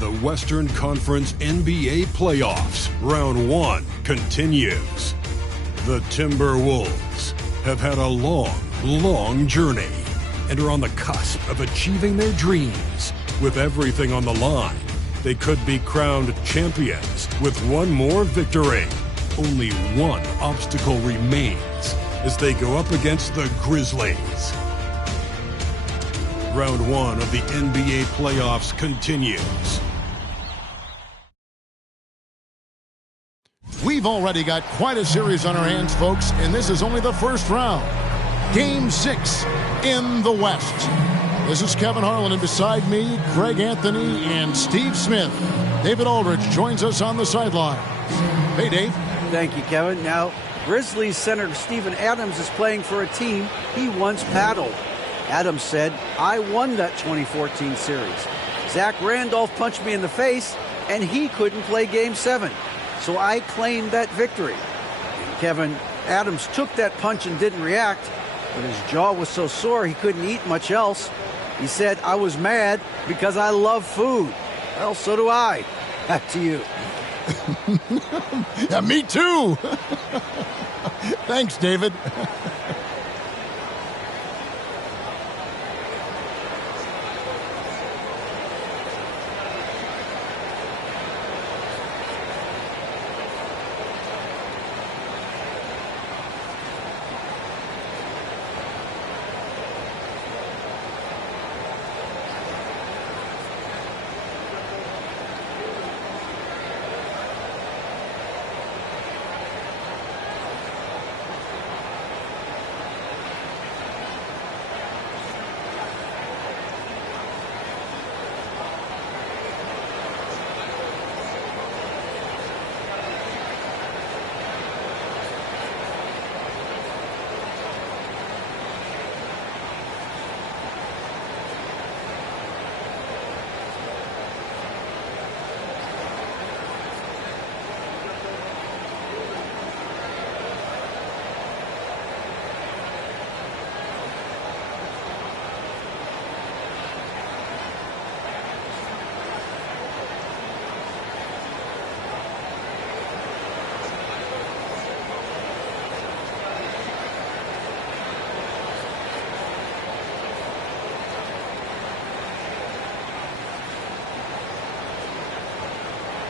The Western Conference NBA playoffs, round 1 continues. The Timberwolves have had a long journey and are on the cusp of achieving their dreams. With everything on the line, they could be crowned champions with one more victory. Only one obstacle remains as they go up against the Grizzlies. Round 1 of the NBA playoffs continues. We've already got quite a series on our hands, folks, and this is only the first round. Game 6 in the West. This is Kevin Harlan, and beside me, Greg Anthony and Steve Smith. David Aldridge joins us on the sideline. Hey, Dave. Thank you, Kevin. Now, Grizzlies center Steven Adams is playing for a team he once paddled. Adams said, "I won that 2014 series. Zach Randolph punched me in the face, and he couldn't play Game 7. So I claimed that victory." And Kevin, Adams took that punch and didn't react, but his jaw was so sore he couldn't eat much else. He said, "I was mad because I love food." Well, so do I. Back to you. Yeah, me too. Thanks, David.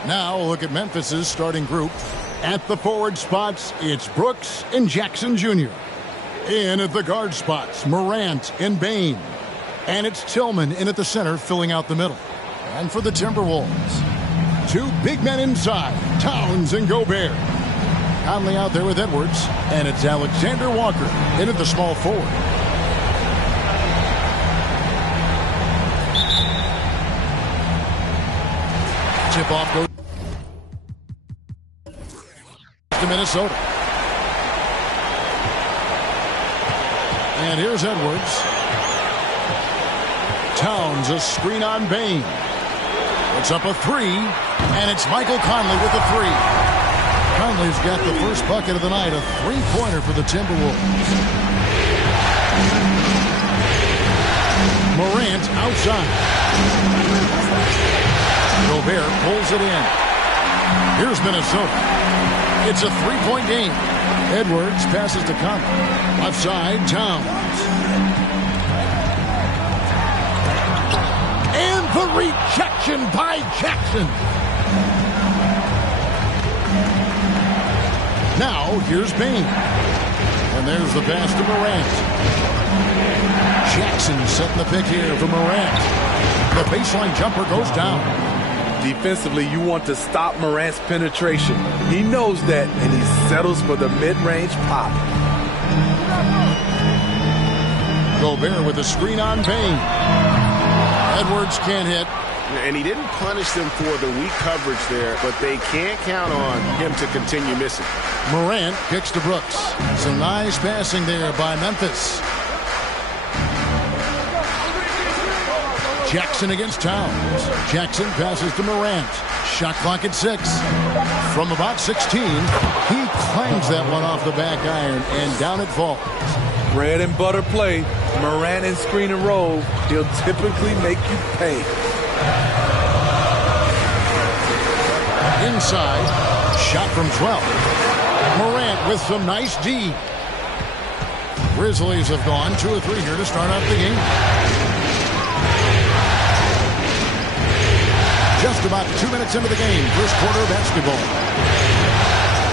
Now look at Memphis's starting group. At the forward spots, it's Brooks and Jackson Jr. In at the guard spots, Morant and Bane. And it's Tillman in at the center, filling out the middle. And for the Timberwolves, 2 big men inside, Towns and Gobert. Conley out there with Edwards. And it's Alexander Walker in at the small forward. Tip off goes to Minnesota. And here's Edwards. Towns, a screen on Bane. Puts up a 3, and it's Michael Conley with a 3. Conley's got the first bucket of the night, a 3-pointer for the Timberwolves. Morant outside. Gobert pulls it in. Here's Minnesota. It's a 3-point game. Edwards passes to Conley. Left side, Towns. And the rejection by Jackson. Now, here's Bane. And there's the pass to Morant. Jackson setting the pick here for Morant. The baseline jumper goes down. Defensively, you want to stop Morant's penetration. He knows that, and he settles for the mid-range pop. Gobert with a screen on Bane. Edwards can't hit. And he didn't punish them for the weak coverage there, but they can't count on him to continue missing. Morant kicks to Brooks. Some nice passing there by Memphis. Jackson against Towns. Jackson passes to Morant. Shot clock at 6. From about 16, he clangs that one off the back iron, and down it falls. Bread and butter play. Morant and screen and roll. He'll typically make you pay. Inside. Shot from 12. Morant with some nice D. Grizzlies have gone 2 of 3 here to start off the game. Just about 2 minutes into the game. First quarter basketball.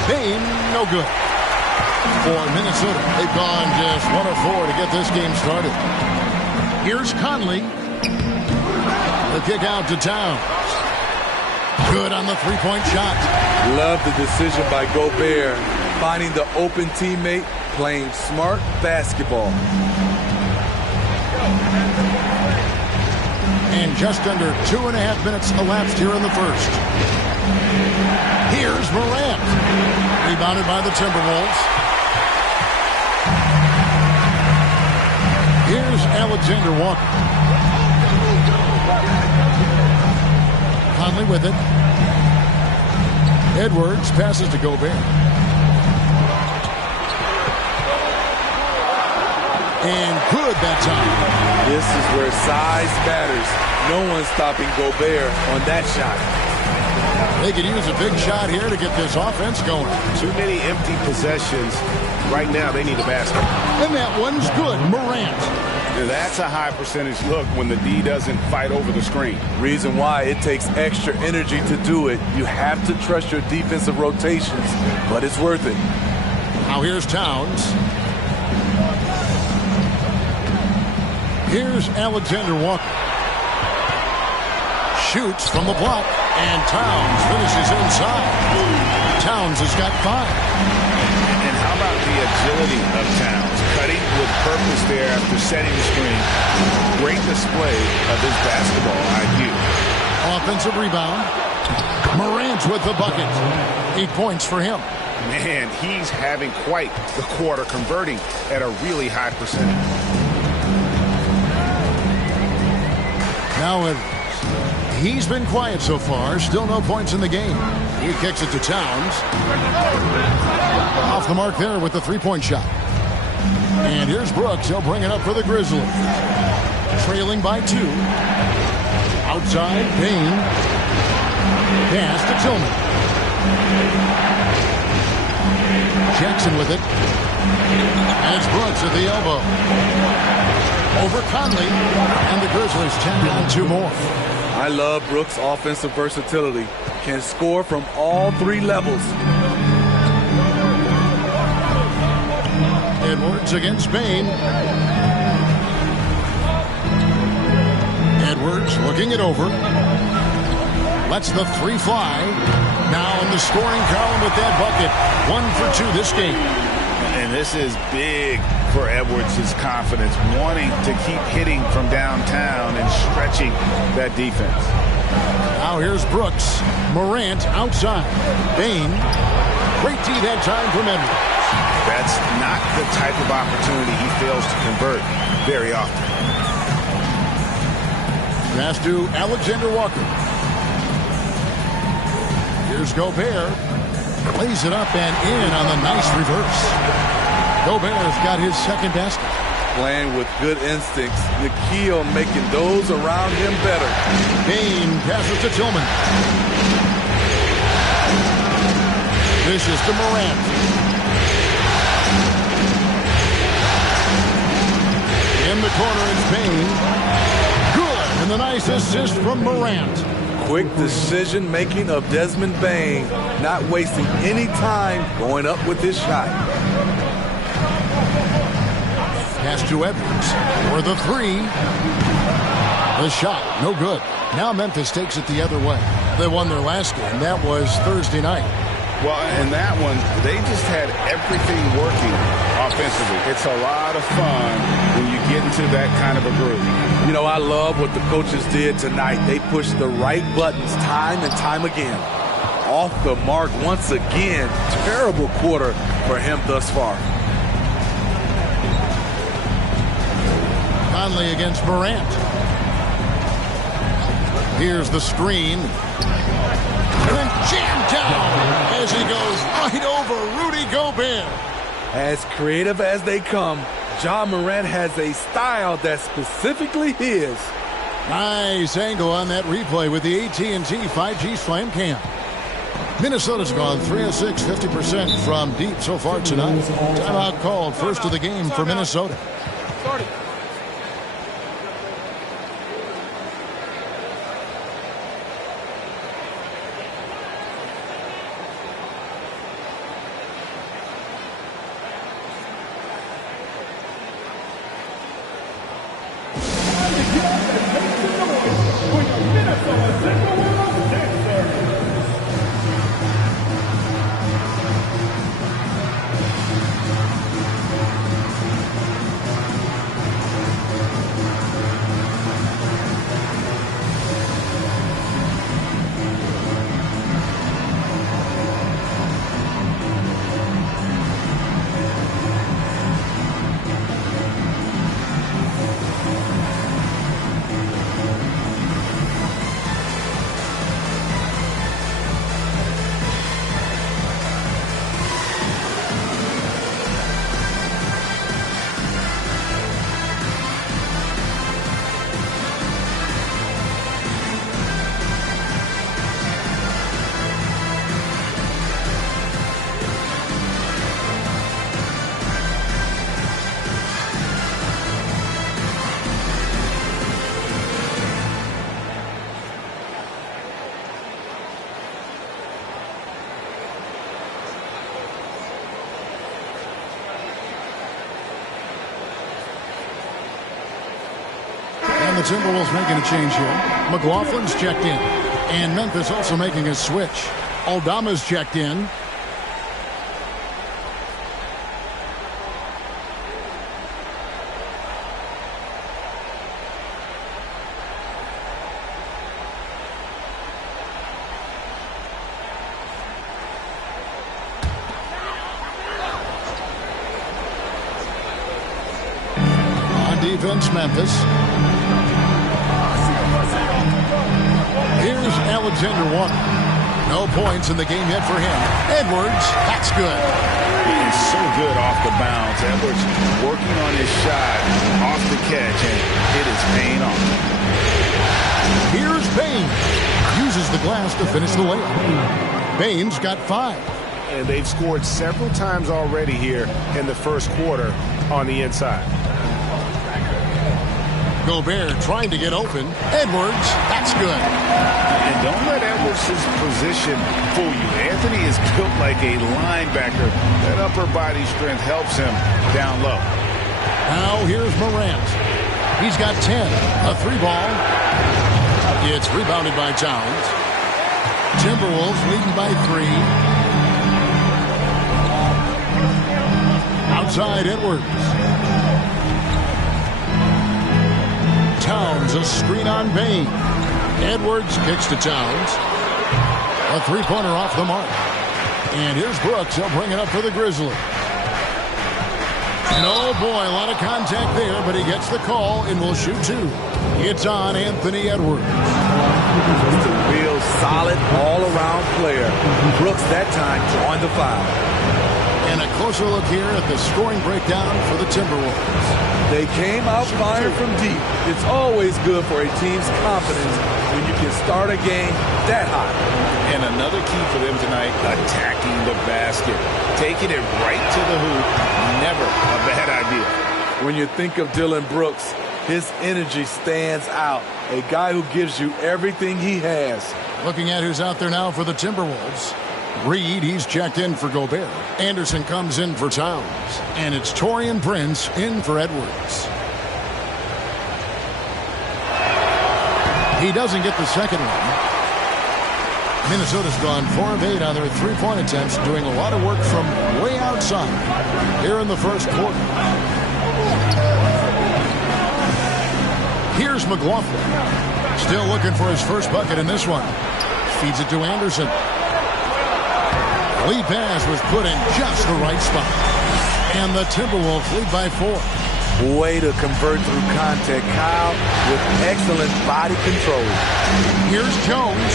Bain, no good. For Minnesota, they've gone just 1 of 4 to get this game started. Here's Conley. The kick out to Towns. Good on the three-point shot. Love the decision by Gobert. Finding the open teammate, playing smart basketball. And just under 2.5 minutes elapsed here in the first. Here's Morant. Rebounded by the Timberwolves. Here's Alexander Walker. Conley with it. Edwards passes to Gobert. And good that time. This is where size matters. No one's stopping Gobert on that shot. They could use a big shot here to get this offense going. Too many empty possessions. Right now, they need a basket. And that one's good. Morant. That's a high percentage look when the D doesn't fight over the screen. Reason why it takes extra energy to do it. You have to trust your defensive rotations, but it's worth it. Now here's Towns. Here's Alexander Walker. Shoots from the block, and Towns finishes inside. Towns has got 5. And how about the agility of Towns? Cutting with purpose there after setting the screen. Great display of his basketball IQ. Offensive rebound. Morant with the bucket. 8 points for him. Man, he's having quite the quarter, converting at a really high percentage. Now he's been quiet so far. Still no points in the game. He kicks it to Towns. Off the mark there with the three-point shot. And here's Brooks. He'll bring it up for the Grizzlies. Trailing by 2. Outside, Bain. Pass to Tillman. Jackson with it. And it's Brooks at the elbow. Over Conley. And the Grizzlies tack on 2 more. I love Brooks' offensive versatility. Can score from all 3 levels. Edwards against Bain. Edwards looking it over. Lets the 3 fly. Now in the scoring column with that bucket. 1 for 2 this game. And this is big for Edwards' confidence, wanting to keep hitting from downtown and stretching that defense. Now here's Brooks. Morant outside. Bain. Great D that time from Edwards. That's not the type of opportunity he fails to convert very often. Pass to Alexander Walker. Here's Gobert. Lays it up and in on the nice reverse. Gobert's got his second basket. Playing with good instincts. The key on making those around him better. Bain passes to Tillman. This is to Morant. In the corner, it's Bain. Good. And the nice assist from Morant. Quick decision-making of Desmond Bain. Not wasting any time going up with his shot. Pass to Edwards for the 3. The shot, no good. Now Memphis takes it the other way. They won their last game. That was Thursday night. Well, in that one, they just had everything working offensively. It's a lot of fun when you get into that kind of a groove. You know, I love what the coaches did tonight. They pushed the right buttons time and time again. Off the mark once again. Terrible quarter for him thus far. Conley against Morant. Here's the screen. And then jammed down as he goes right over Rudy Gobert. As creative as they come, Ja Morant has a style that's specifically his. Nice angle on that replay with the AT&T 5G Slam Cam. Minnesota's gone 3 of 6, 50% from deep so far tonight. Timeout called, first of the game for Minnesota. The Timberwolves making a change here. McLaughlin's checked in. And Memphis also making a switch. Aldama's checked in. On defense, Memphis. Here's Alexander Walker. No points in the game yet for him. Edwards, that's good. He is so good off the bounce. Edwards working on his shot off the catch, and it is paying off. Here's Bain. Uses the glass to finish the layup. Bain's got 5. And they've scored several times already here in the first quarter on the inside. Gobert trying to get open. Edwards, that's good. And don't let Edwards' position fool you. Anthony is built like a linebacker. That upper body strength helps him down low. Now here's Morant. He's got 10. A 3-ball. It's rebounded by Towns. Timberwolves leading by 3. Outside Edwards. Towns, a screen on Bain. Edwards kicks to Towns. A 3-pointer off the mark. And here's Brooks. He'll bring it up for the Grizzlies. And oh boy, a lot of contact there, but he gets the call and will shoot 2. It's on Anthony Edwards. Just a real solid all-around player. Brooks that time drawing the foul. And a closer look here at the scoring breakdown for the Timberwolves. They came out firing from deep. It's always good for a team's confidence when you can start a game that hot. And another key for them tonight, attacking the basket. Taking it right to the hoop, never a bad idea. When you think of Dillon Brooks, his energy stands out. A guy who gives you everything he has. Looking at who's out there now for the Timberwolves. Reed, he's checked in for Gobert. Anderson comes in for Towns. And it's Taurean Prince in for Edwards. He doesn't get the second one. Minnesota's gone 4 of 8 on their 3-point attempts, doing a lot of work from way outside here in the first quarter. Here's McLaughlin. Still looking for his first bucket in this one. Feeds it to Anderson. Lead pass was put in just the right spot. And the Timberwolves lead by 4. Way to convert through contact, Kyle, with excellent body control. Here's Jones.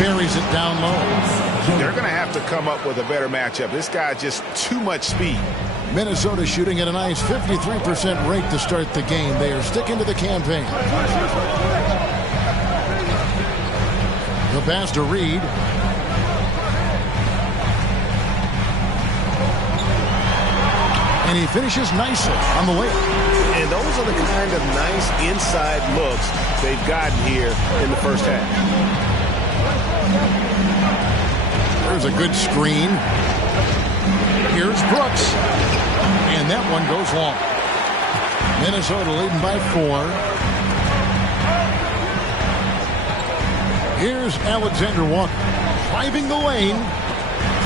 Buries it down low. They're going to have to come up with a better matchup. This guy just too much speed. Minnesota shooting at a nice 53% rate to start the game. They are sticking to the campaign. The pass to Reed. And he finishes nicely on the layup. And those are the kind of nice inside looks they've gotten here in the first half. There's a good screen. Here's Brooks. And that one goes long. Minnesota leading by 4. Here's Alexander Walker driving the lane.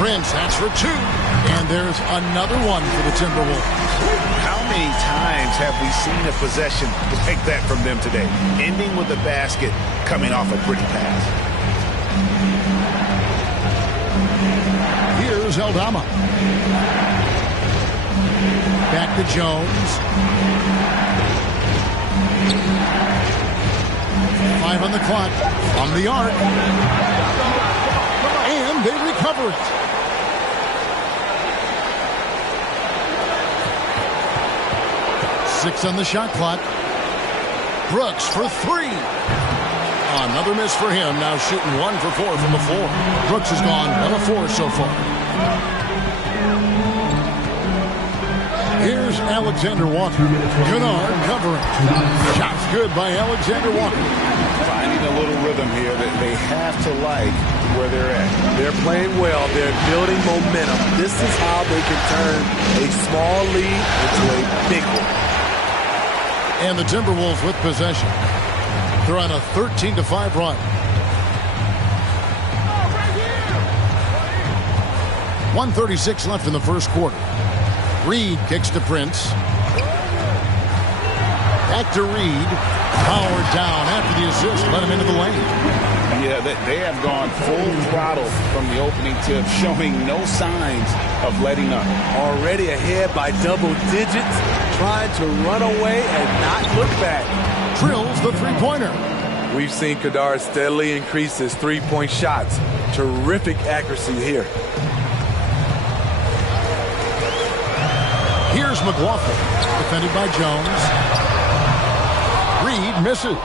Prince, that's for 2. And there's another one for the Timberwolves. How many times have we seen a possession like that from them today? Ending with a basket, coming off a pretty pass. Here's Aldama. Back to Jones. 5 on the clock. From the arc. And they recover it. Six on the shot clock. Brooks for 3. Another miss for him. Now shooting 1 for 4 from the floor. Brooks has gone 1 of 4 so far. Here's Alexander Walker. Kennard covering. Shot's good by Alexander Walker. Finding a little rhythm here that they have to like where they're at. They're playing well. They're building momentum. This is how they can turn a small lead into a big one. And the Timberwolves with possession. They're on a 13-5 run. 1:36 left in the first quarter. Reed kicks to Prince. Back to Reed. Power down after the assist. Let him into the lane. Yeah, they have gone full throttle from the opening tip, showing no signs of letting up. Already ahead by double digits, trying to run away and not look back. Drills the three-pointer. We've seen Kadar steadily increase his three-point shots. Terrific accuracy here. Here's McLaughlin, defended by Jones. Reed misses.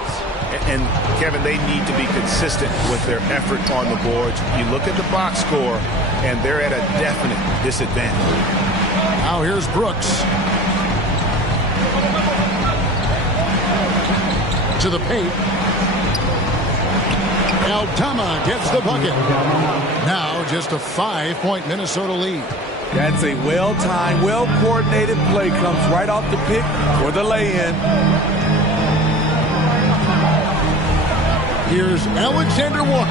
And, Kevin, they need to be consistent with their effort on the boards. You look at the box score, and they're at a definite disadvantage. Now here's Brooks. To the paint. Aldama gets the bucket. Now just a 5-point Minnesota lead. That's a well-timed, well-coordinated play. Comes right off the pick for the lay-in. Here's Alexander Walker.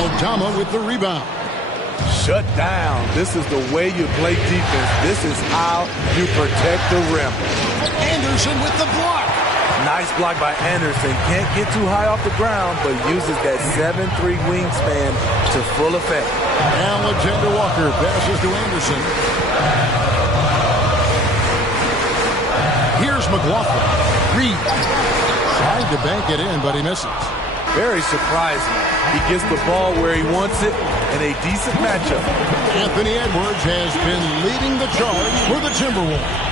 Aldama with the rebound. Shut down. This is the way you play defense. This is how you protect the rim. Anderson with the block. Nice block by Anderson. Can't get too high off the ground, but uses that 7'3" wingspan to full effect. Alexander Walker passes to Anderson. Here's McLaughlin. Reed tried to bank it in, but he misses. Very surprising. He gets the ball where he wants it in a decent matchup. Anthony Edwards has been leading the charge for the Timberwolves.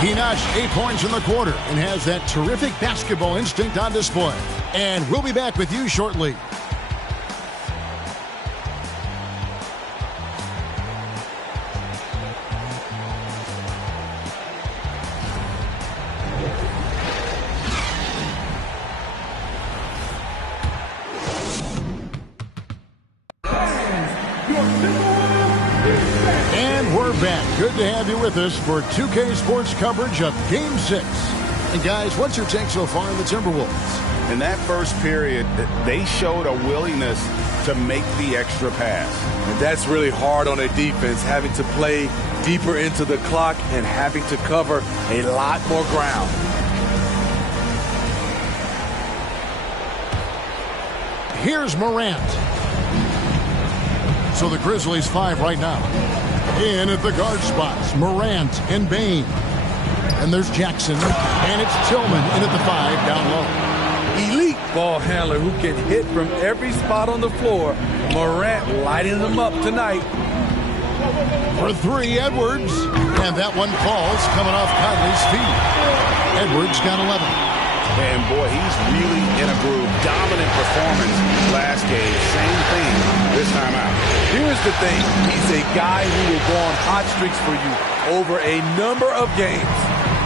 He notched 8 points in the quarter and has that terrific basketball instinct on display. And we'll be back with you shortly. And we're back. Good to have you with us for 2K Sports coverage of Game 6. And guys, what's your take so far on the Timberwolves? In that first period, they showed a willingness to make the extra pass. And that's really hard on a defense, having to play deeper into the clock and having to cover a lot more ground. Here's Morant. So the Grizzlies 5 right now. In at the guard spots, Morant and Bain. And there's Jackson, and it's Tillman in at the 5 down low. Elite ball handler who can hit from every spot on the floor. Morant lighting them up tonight. For 3, Edwards. And that one falls coming off Conley's feet. Edwards got 11. And boy, he's really in a groove. Dominant performance last game. Same thing this time out. Here's the thing. He's a guy who will go on hot streaks for you over a number of games.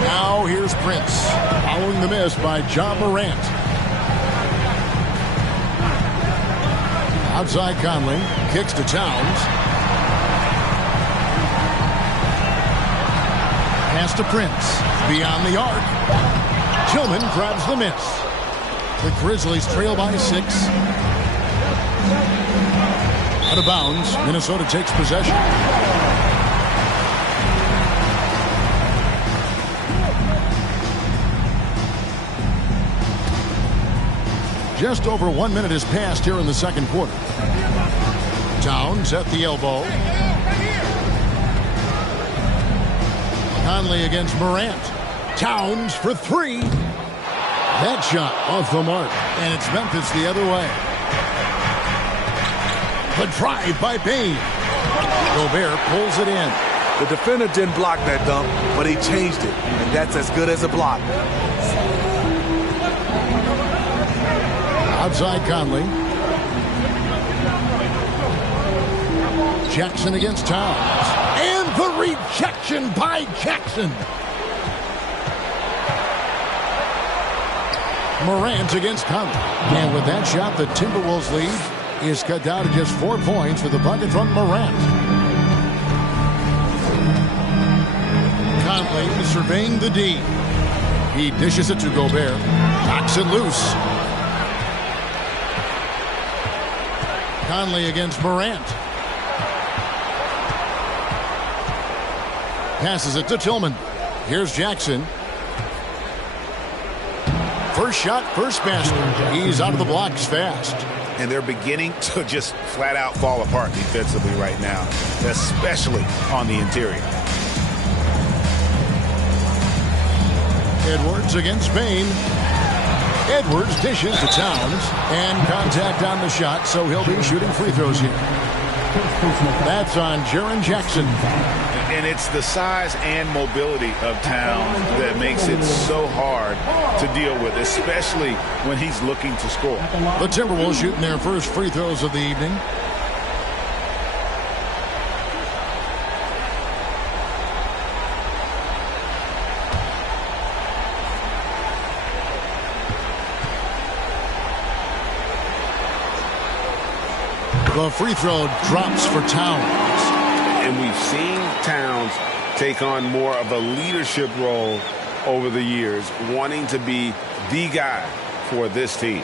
Now here's Prince, following the miss by John Morant. Outside Conley, kicks to Towns. Pass to Prince, beyond the arc. Tillman grabs the miss. The Grizzlies trail by 6. Out of bounds, Minnesota takes possession. Just over 1 minute has passed here in the second quarter. Towns at the elbow. Conley against Morant. Towns for 3. That shot off the mark, and it's Memphis the other way. The drive by Bane. Gobert pulls it in. The defender didn't block that dunk, but he changed it, and that's as good as a block. Outside Conley. Jackson against Towns. And the rejection by Jackson. Morant against Conley. And with that shot, the Timberwolves lead is cut down to just 4 points with the bucket from Morant. Conley surveying the D. He dishes it to Gobert. Knocks it loose. Conley against Morant. Passes it to Tillman. Here's Jackson. First shot, first basket. He's out of the blocks fast. And they're beginning to just flat out fall apart defensively right now, especially on the interior. Edwards against Bane. Edwards dishes to Towns, and contact on the shot, so he'll be shooting free throws here. That's on Jaren Jackson. And it's the size and mobility of Towns that makes it so hard to deal with, especially when he's looking to score. The Timberwolves shooting their first free throws of the evening. The free throw drops for Towns. And we've seen Towns take on more of a leadership role over the years, wanting to be the guy for this team.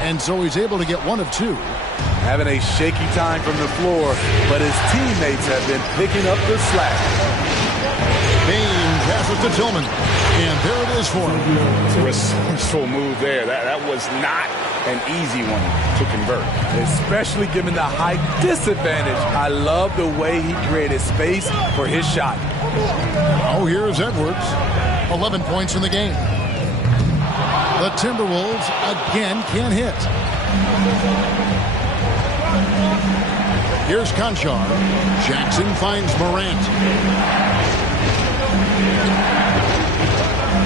And so he's able to get 1 of 2. Having a shaky time from the floor, but his teammates have been picking up the slack. Bane passes to Tillman. And there it is for him. Resourceful move there. That was not an easy one to convert. Especially given the height disadvantage. I love the way he created space for his shot. Oh, here's Edwards. 11 points in the game. The Timberwolves again can't hit. Here's Conchar. Jackson finds Morant.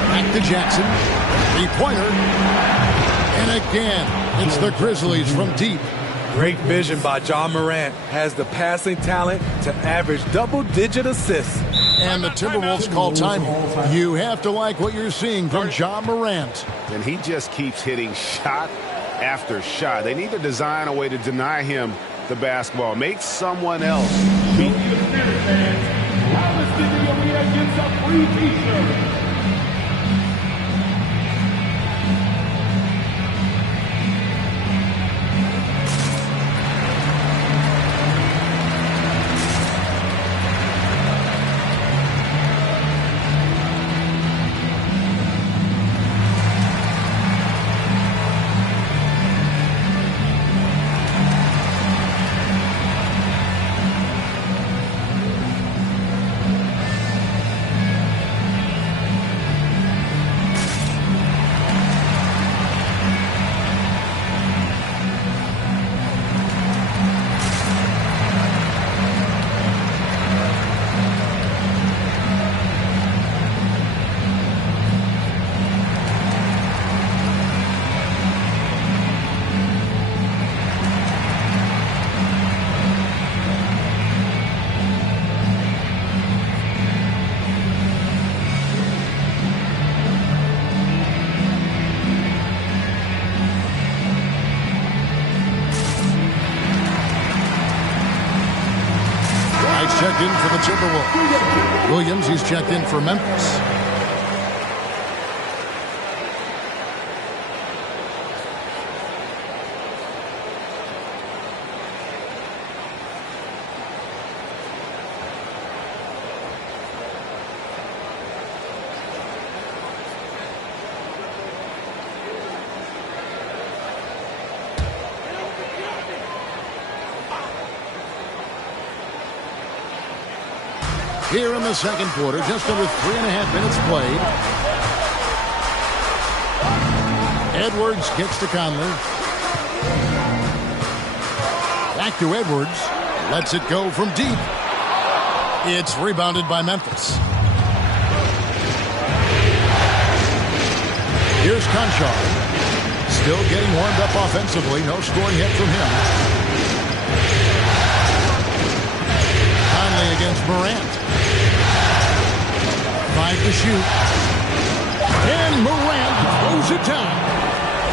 Back to Jackson. 3-pointer. And again, it's the Grizzlies from deep. Great vision by John Morant. Has the passing talent to average double-digit assists. And the Timberwolves call time. You have to like what you're seeing from John Morant. And he just keeps hitting shot after shot. They need to design a way to deny him the basketball. Make someone else beat him. checked in for the Timberwolves. Williams, he's checked in for Memphis. Here in the second quarter, just under 3.5 minutes played. Edwards gets to Conley. Back to Edwards. Lets it go from deep. It's rebounded by Memphis. Here's Conchar. Still getting warmed up offensively. No scoring yet from him. Conley against Morant. 5 to shoot. And Morant throws it down.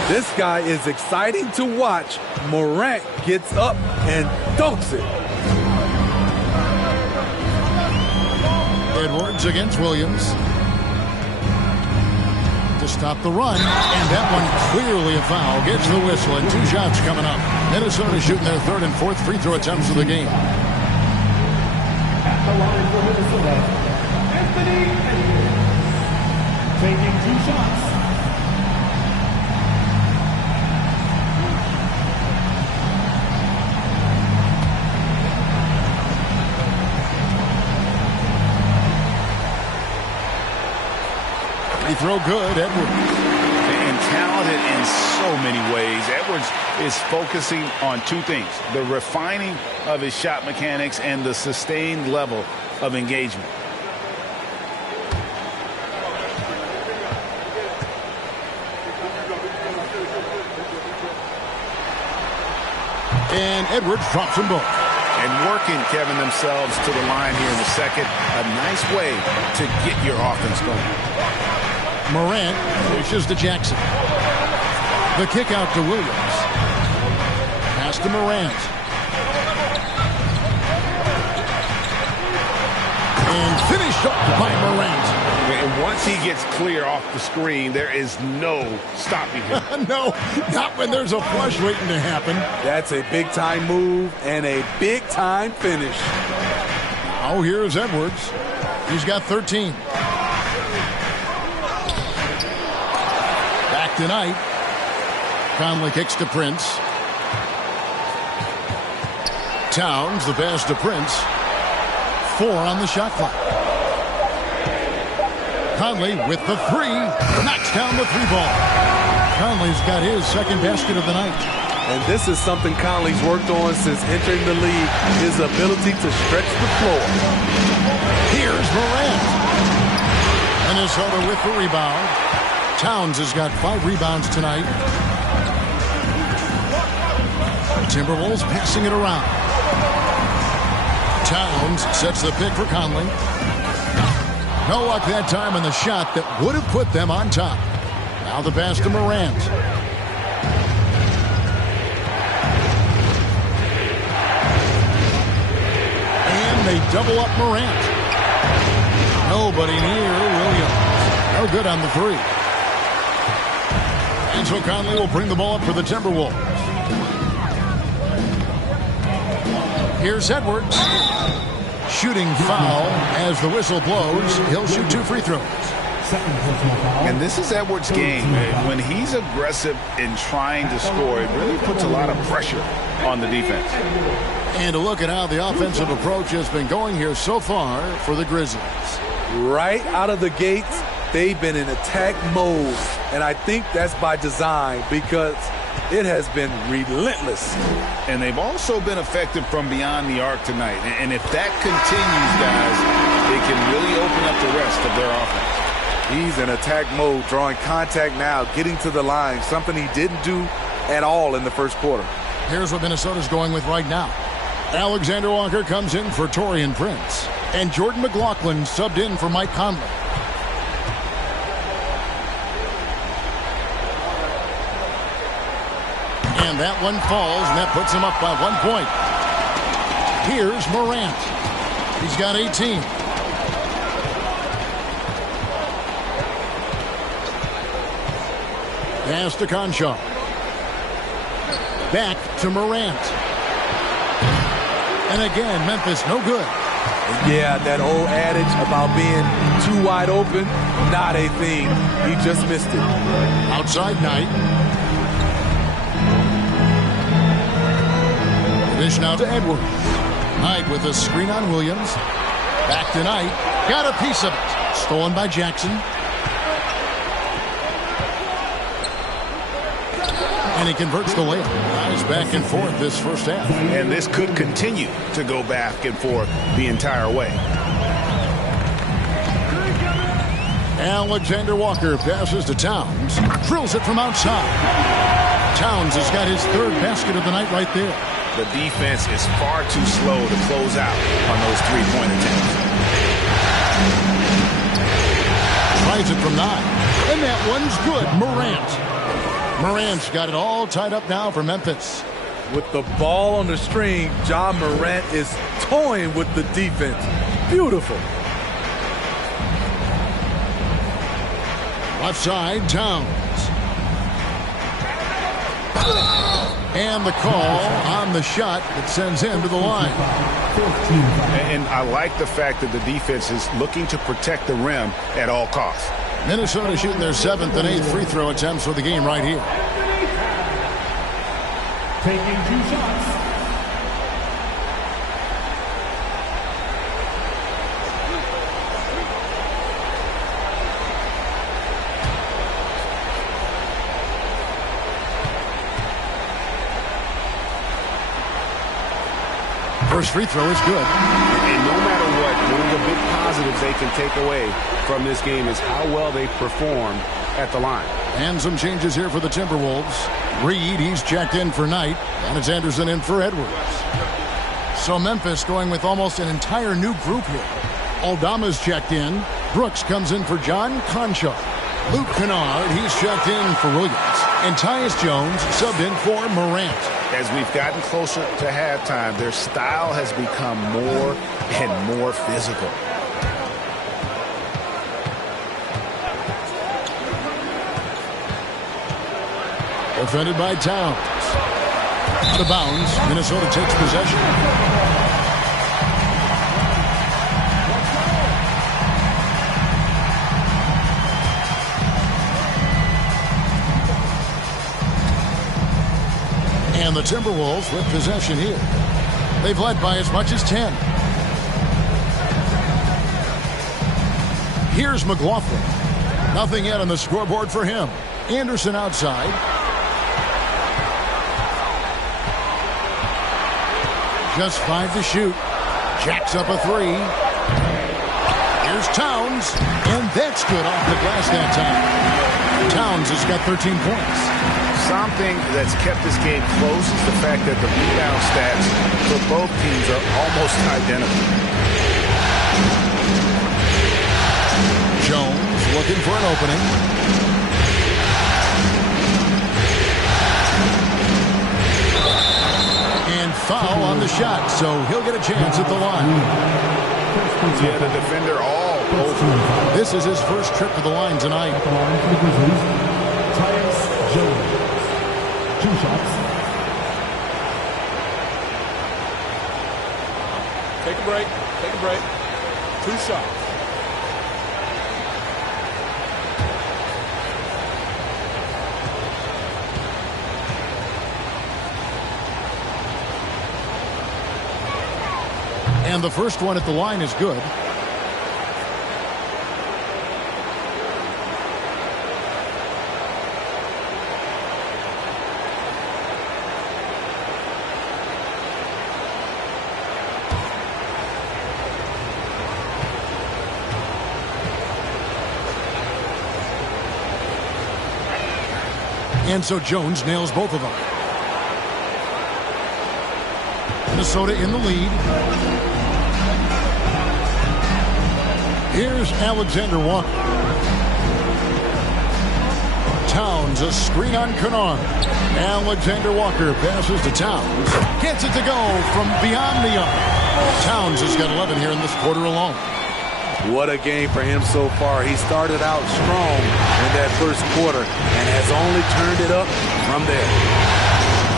This guy is exciting to watch. Morant gets up and dunks it. Edwards against Williams. To stop the run. And that one clearly a foul. Gets the whistle and 2 shots coming up. Minnesota shooting their 3rd and 4th free throw attempts of the game. At the line for Minnesota, Anthony Edwards, taking 2 shots. They throw good, Edwards. And talented in so many ways. Edwards is focusing on 2 things: the refining of his shot mechanics and the sustained level of engagement. And Edwards drops them both. And working, Kevin, themselves to the line here in the second. A nice way to get your offense going. Morant pushes to Jackson. The kick out to Williams. Pass to Morant. And finished up by Morant. And once he gets clear off the screen, there is no stopping him. No, not when there's a flush waiting to happen. That's a big-time move and a big-time finish. Now here's Edwards. He's got 13. Back tonight. Conley kicks to Prince. Towns, the pass to Prince. 4 on the shot clock. Conley with the 3. Knocks down the 3-ball. Conley's got his 2nd basket of the night. And this is something Conley's worked on since entering the league, his ability to stretch the floor. Here's Morant. Minnesota with the rebound. Towns has got 5 rebounds tonight. Timberwolves passing it around. Towns sets the pick for Conley. No luck that time in the shot that would have put them on top. Now the pass to Morant. And they double up Morant. Nobody near Williams. No good on the 3. And so Conley will bring the ball up for the Timberwolves. Here's Edwards. Shooting foul as the whistle blows. He'll shoot 2 free throws. And this is Edwards' game. When he's aggressive in trying to score, it really puts a lot of pressure on the defense. And a look at how the offensive approach has been going here so far for the Grizzlies. Right out of the gates, they've been in attack mode. And I think that's by design because it has been relentless. And they've also been effective from beyond the arc tonight. And if that continues, guys, they can really open up the rest of their offense. He's in attack mode, drawing contact now, getting to the line, something he didn't do at all in the first quarter. Here's what Minnesota's going with right now. Alexander Walker comes in for Taurean Prince. And Jordan McLaughlin subbed in for Mike Conley. And that one falls, and that puts him up by 1 point. Here's Morant. He's got 18. Pass to Conchar. Back to Morant. And again, Memphis no good. Yeah, that old adage about being too wide open, not a thing. He just missed it. Outside Knight. Dish now to Edwards. Knight with a screen on Williams. Back to Knight. Got a piece of it. Stolen by Jackson. And he converts the layup. Guys back and forth this first half. And this could continue to go back and forth the entire way. Alexander Walker passes to Towns. Drills it from outside. Towns has got his third basket of the night right there. The defense is far too slow to close out on those three-point attempts. Tries it from 9. And that one's good. Morant's got it all tied up now for Memphis. With the ball on the string, Ja Morant is toying with the defense. Beautiful. Left side, Towns. And the call on the shot that sends him to the line. And I like the fact that the defense is looking to protect the rim at all costs. Minnesota shooting their 7th and 8th free throw attempts for the game right here. Taking 2 shots. First free throw is good. And no matter what, one of the big positives they can take away from this game is how well they perform at the line. And some changes here for the Timberwolves. Reed, he's checked in for Knight. And it's Anderson in for Edwards. So Memphis going with almost an entire new group here. Aldama's checked in. Brooks comes in for John Conchar. Luke Kennard, he's checked in for Williams. And Tyus Jones subbed in for Morant. As we've gotten closer to halftime, their style has become more and more physical. Defended by Towns. Out of bounds. Minnesota takes possession. And the Timberwolves with possession here. They've led by as much as 10. Here's McLaughlin. Nothing yet on the scoreboard for him. Anderson outside. Just 5 to shoot. Jacks up a 3. Here's Towns. And that's good off the glass that time. Towns has got 13 points. Something that's kept this game close is the fact that the rebound stats for both teams are almost identical. Jones looking for an opening. And foul on the shot, so he'll get a chance at the line. Yeah, the defender all over. This is his first trip to the line tonight. At the line for the Grizzlies, Tyus Jones. 2 shots. Take a break. Take a break. 2 shots. And the first one at the line is good. And so Jones nails both of them. Minnesota in the lead. Here's Alexander Walker. Towns, a screen on Kennard. Alexander Walker passes to Towns. Gets it to go from beyond the arc. Towns has got 11 here in this quarter alone. What a game for him so far. He started out strong in that first quarter and has only turned it up from there.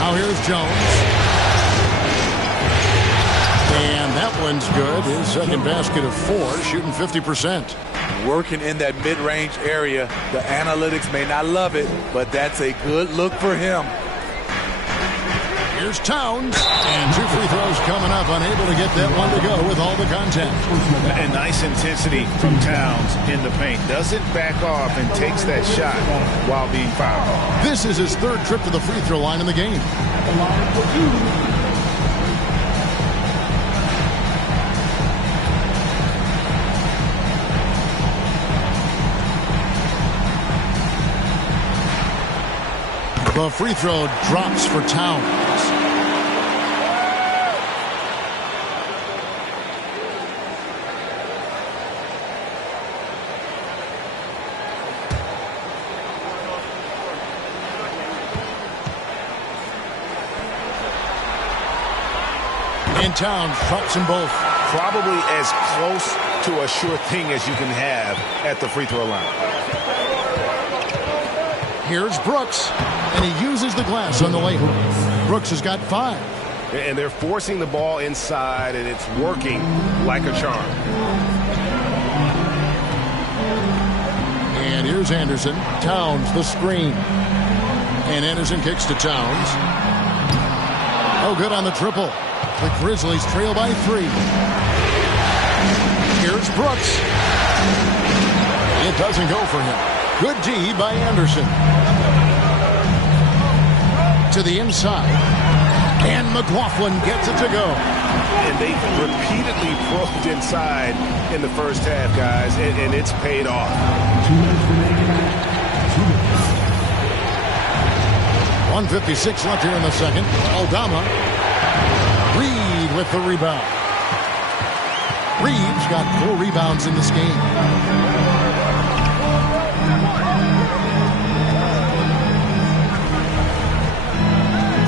Now here's Jones. And that one's good. His second basket of 4, shooting 50%. Working in that mid-range area. The analytics may not love it, but that's a good look for him. Here's Towns, and 2 free throws coming up, unable to get that one to go with all the contact. And nice intensity from Towns in the paint. Doesn't back off and takes that shot while being fouled. This is his 3rd trip to the free throw line in the game. The free throw drops for Towns. And Towns drops them both. Probably as close to a sure thing as you can have at the free throw line. Here's Brooks, and he uses the glass on the layup. Brooks has got 5. And they're forcing the ball inside, and it's working like a charm. And here's Anderson. Towns, the screen. And Anderson kicks to Towns. Oh, good on the triple. The Grizzlies trail by 3. Here's Brooks. It doesn't go for him. Good D by Anderson. To the inside. And McLaughlin gets it to go. And they repeatedly probed inside in the first half, guys, and it's paid off. 1:56 left here in the second. Aldama. Reed with the rebound. Reed's got 4 rebounds in this game.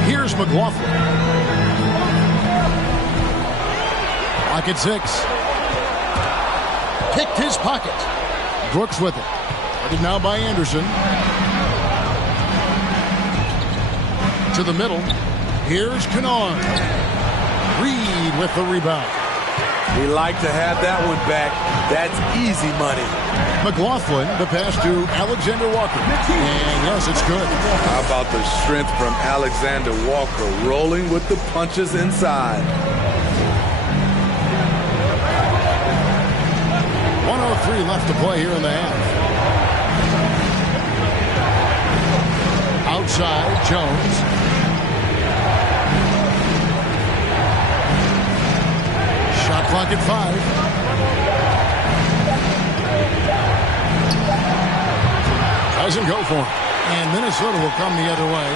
Here's McLaughlin. Pocket 6. Picked his pocket. Brooks with it. Guarded now by Anderson. To the middle. Here's Kennard. Reed with the rebound. We like to have that one back. That's easy money. McLaughlin, the pass to Alexander Walker. And yes, it's good. How about the strength from Alexander Walker, rolling with the punches inside. 1:03 left to play here in the half. Outside, Jones. Shot clock at 5. Doesn't go for him. And Minnesota will come the other way.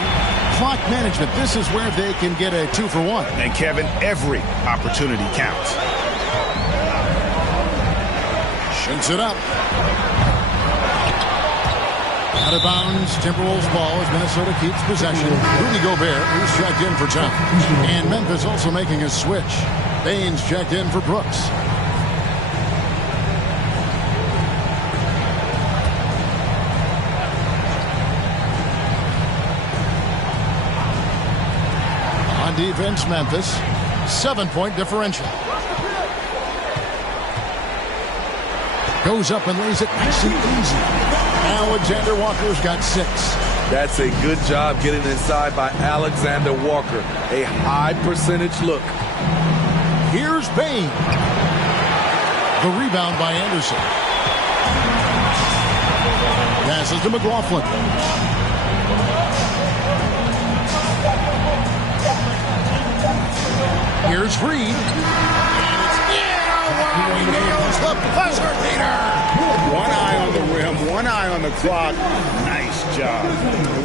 Clock management. This is where they can get a 2 for 1. And Kevin, every opportunity counts. Shoots it up. Out of bounds. Timberwolves ball as Minnesota keeps possession. Rudy Gobert, who's checked in for Towns. And Memphis also making a switch. Baines checked in for Brooks. On defense, Memphis. 7-point differential. Goes up and lays it nice and easy. Alexander Walker's got 6. That's a good job getting inside by Alexander Walker. A high percentage look. Here's Bain. The rebound by Anderson. Passes to McLaughlin. Here's Reed. And it's in. Oh, wow, he nails the buzzer beater. One eye on the rim, one eye on the clock. Nice job.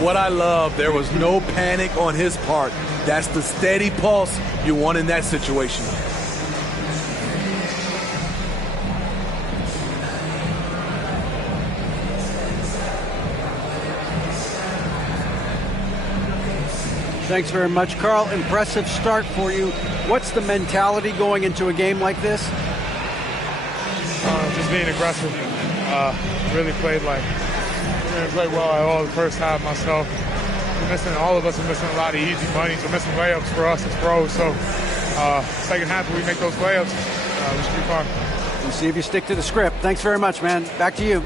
What I love, there was no panic on his part. That's the steady pulse you want in that situation. Thanks very much, Carl. Impressive start for you. What's the mentality going into a game like this? Just being aggressive. Really played well at all the first half myself. All of us are missing a lot of easy money. We're missing layups for us as pros. So second half, if we make those layups, we should be fine. We'll see if you stick to the script. Thanks very much, man. Back to you.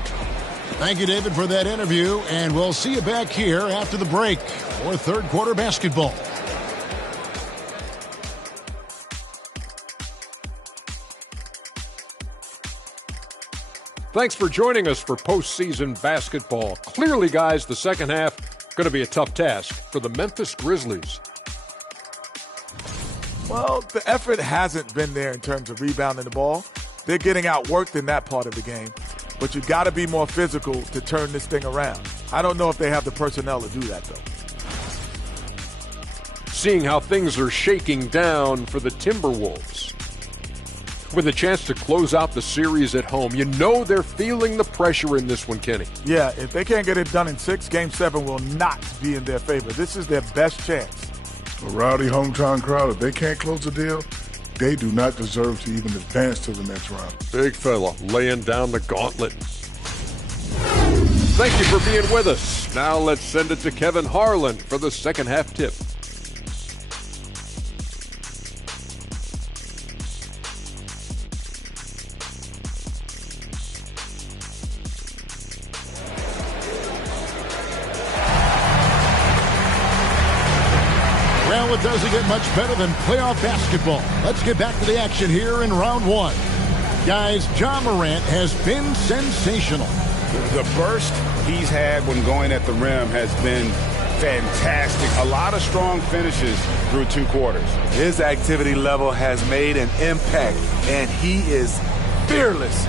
Thank you, David, for that interview. And we'll see you back here after the break for third quarter basketball. Thanks for joining us for postseason basketball. Clearly, guys, the second half going to be a tough task for the Memphis Grizzlies. Well, the effort hasn't been there in terms of rebounding the ball. They're getting outworked in that part of the game. But you've got to be more physical to turn this thing around. I don't know if they have the personnel to do that, though. Seeing how things are shaking down for the Timberwolves. With a chance to close out the series at home, you know they're feeling the pressure in this one, Kenny. Yeah, if they can't get it done in 6, Game 7 will not be in their favor. This is their best chance. A rowdy hometown crowd, if they can't close the deal, they do not deserve to even advance to the next round. Big fella laying down the gauntlet. Thank you for being with us. Now let's send it to Kevin Harlan for the second half tip. Well, it doesn't get much better than playoff basketball. Let's get back to the action here in round one. Guys, Ja Morant has been sensational. The burst he's had when going at the rim has been fantastic. A lot of strong finishes through 2 quarters. His activity level has made an impact, and he is fearless.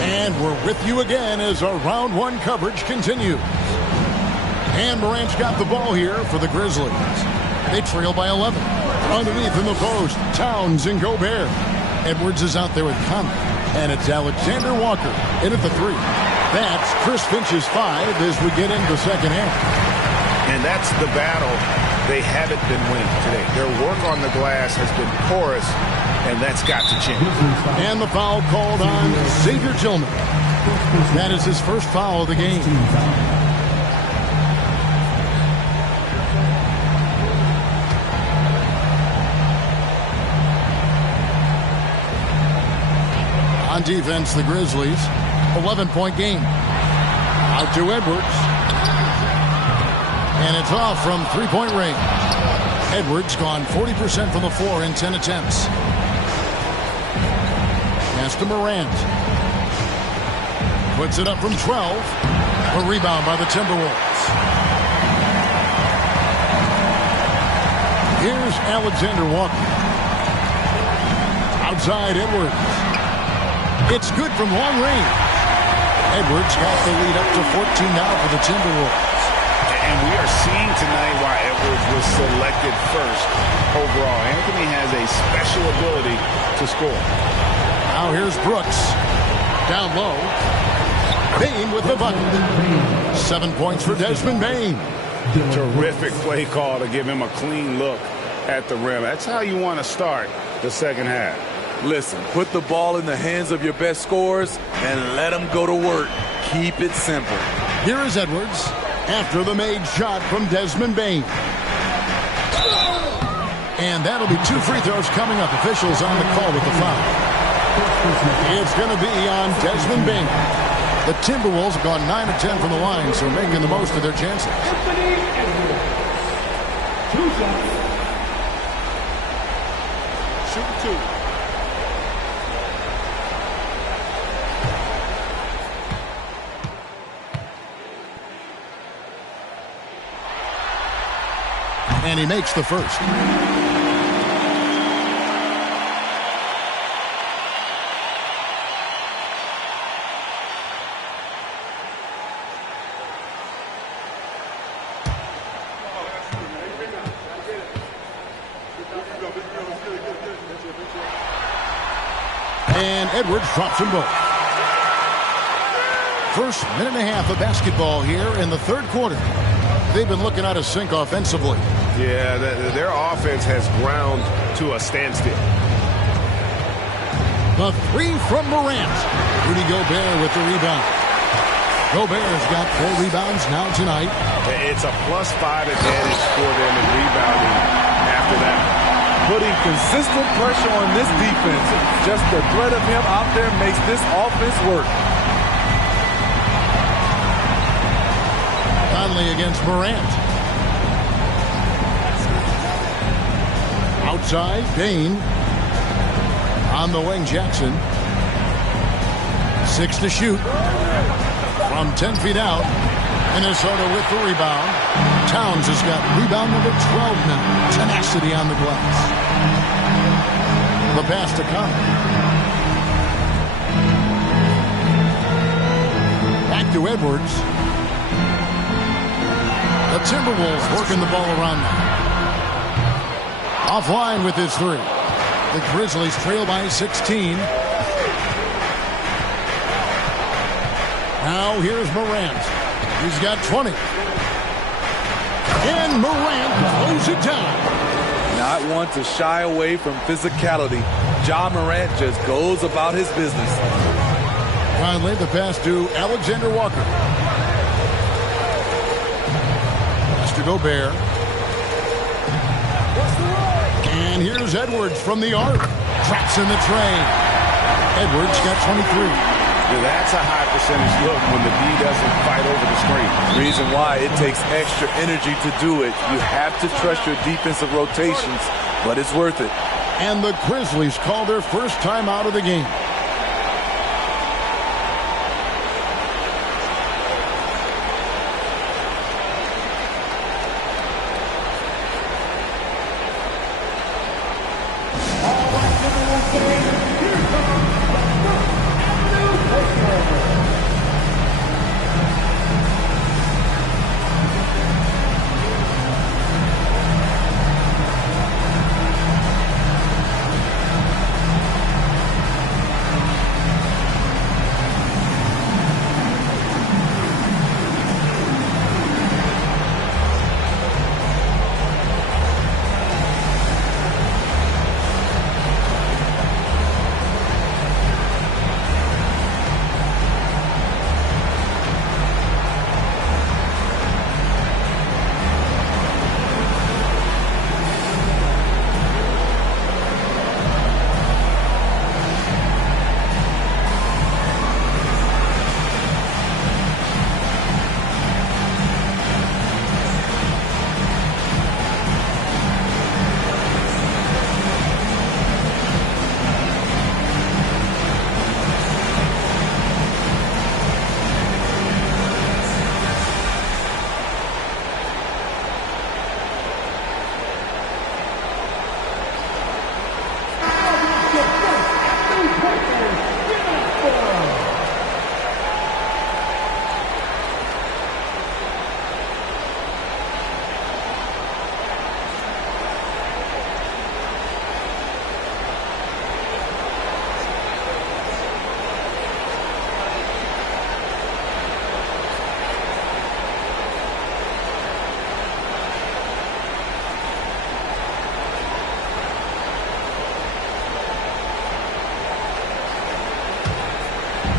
And we're with you again as our round one coverage continues. And Morant's got the ball here for the Grizzlies. They trail by 11. Underneath in the post, Towns and Gobert. Edwards is out there with Conley. And it's Alexander Walker in at the 3. That's Chris Finch's 5 as we get into the second half. And that's the battle they haven't been winning today. Their work on the glass has been porous, and that's got to change. And the foul called on Xavier Tillman. That is his first foul of the game. On defense, the Grizzlies, 11-point game. Out to Edwards. And it's off from three-point range. Edwards gone 40% from the floor in 10 attempts. Pass to Morant. Puts it up from 12. A rebound by the Timberwolves. Here's Alexander Walker. Outside Edwards. It's good from long range. Edwards got the lead up to 14 now for the Timberwolves. And we are seeing tonight why Edwards was selected first overall. Anthony has a special ability to score. Now here's Brooks. Down low. Bane with the bucket. 7 points for Desmond Bane. Terrific play call to give him a clean look at the rim. That's how you want to start the second half. Listen, put the ball in the hands of your best scorers and let them go to work. Keep it simple. Here is Edwards after the made shot from Desmond Bane. And that'll be 2 free throws coming up. Officials on the call with the foul. It's going to be on Desmond Bane. The Timberwolves have gone 9 of 10 from the line, so making the most of their chances. 2 shots. Shoot 2. And he makes the first. And Edwards drops them both. First minute and a half of basketball here in the third quarter. they've been looking out of sync offensively. Yeah, their offense has ground to a standstill. The three from Morant. Rudy Gobert with the rebound. Gobert's got 4 rebounds now tonight. It's a +5 advantage for them in rebounding after that. Putting consistent pressure on this defense. Just the threat of him out there makes this offense work. Conley against Morant. Outside, Dane. On the wing, Jackson. 6 to shoot. From 10 feet out. Minnesota with the rebound. Towns has got rebound number 12 now. Tenacity on the glass. The pass to Conley. Back to Edwards. The Timberwolves working the ball around now. Offline with his 3. The Grizzlies trail by 16. Now here's Morant. He's got 20. And Morant throws it down. Not one to shy away from physicality. Ja Morant just goes about his business. Finally, the pass to Alexander Walker. Pass to Gobert. And here's Edwards from the arc. Traps in the tray. Edwards got 23. That's a high percentage look when the D doesn't fight over the screen. Reason why it takes extra energy to do it. You have to trust your defensive rotations, but it's worth it. And the Grizzlies call their first time out of the game.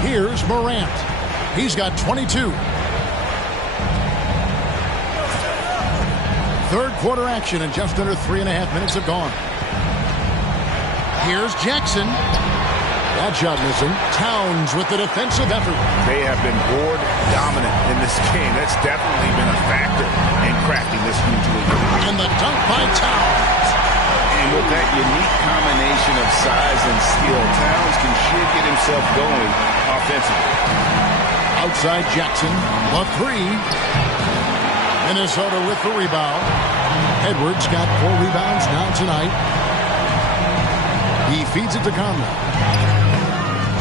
Here's Morant. He's got 22. Third quarter action, and just under 3.5 minutes have gone. Here's Jackson. That shot missing. Towns with the defensive effort. They have been board dominant in this game. That's definitely been a factor in cracking this huge lead. And the dunk by Towns. And with that unique combination of size and skill, Towns can sure get himself going offensively. Outside Jackson, the 3. Minnesota with the rebound. Edwards got 4 rebounds now tonight. He feeds it to Conley.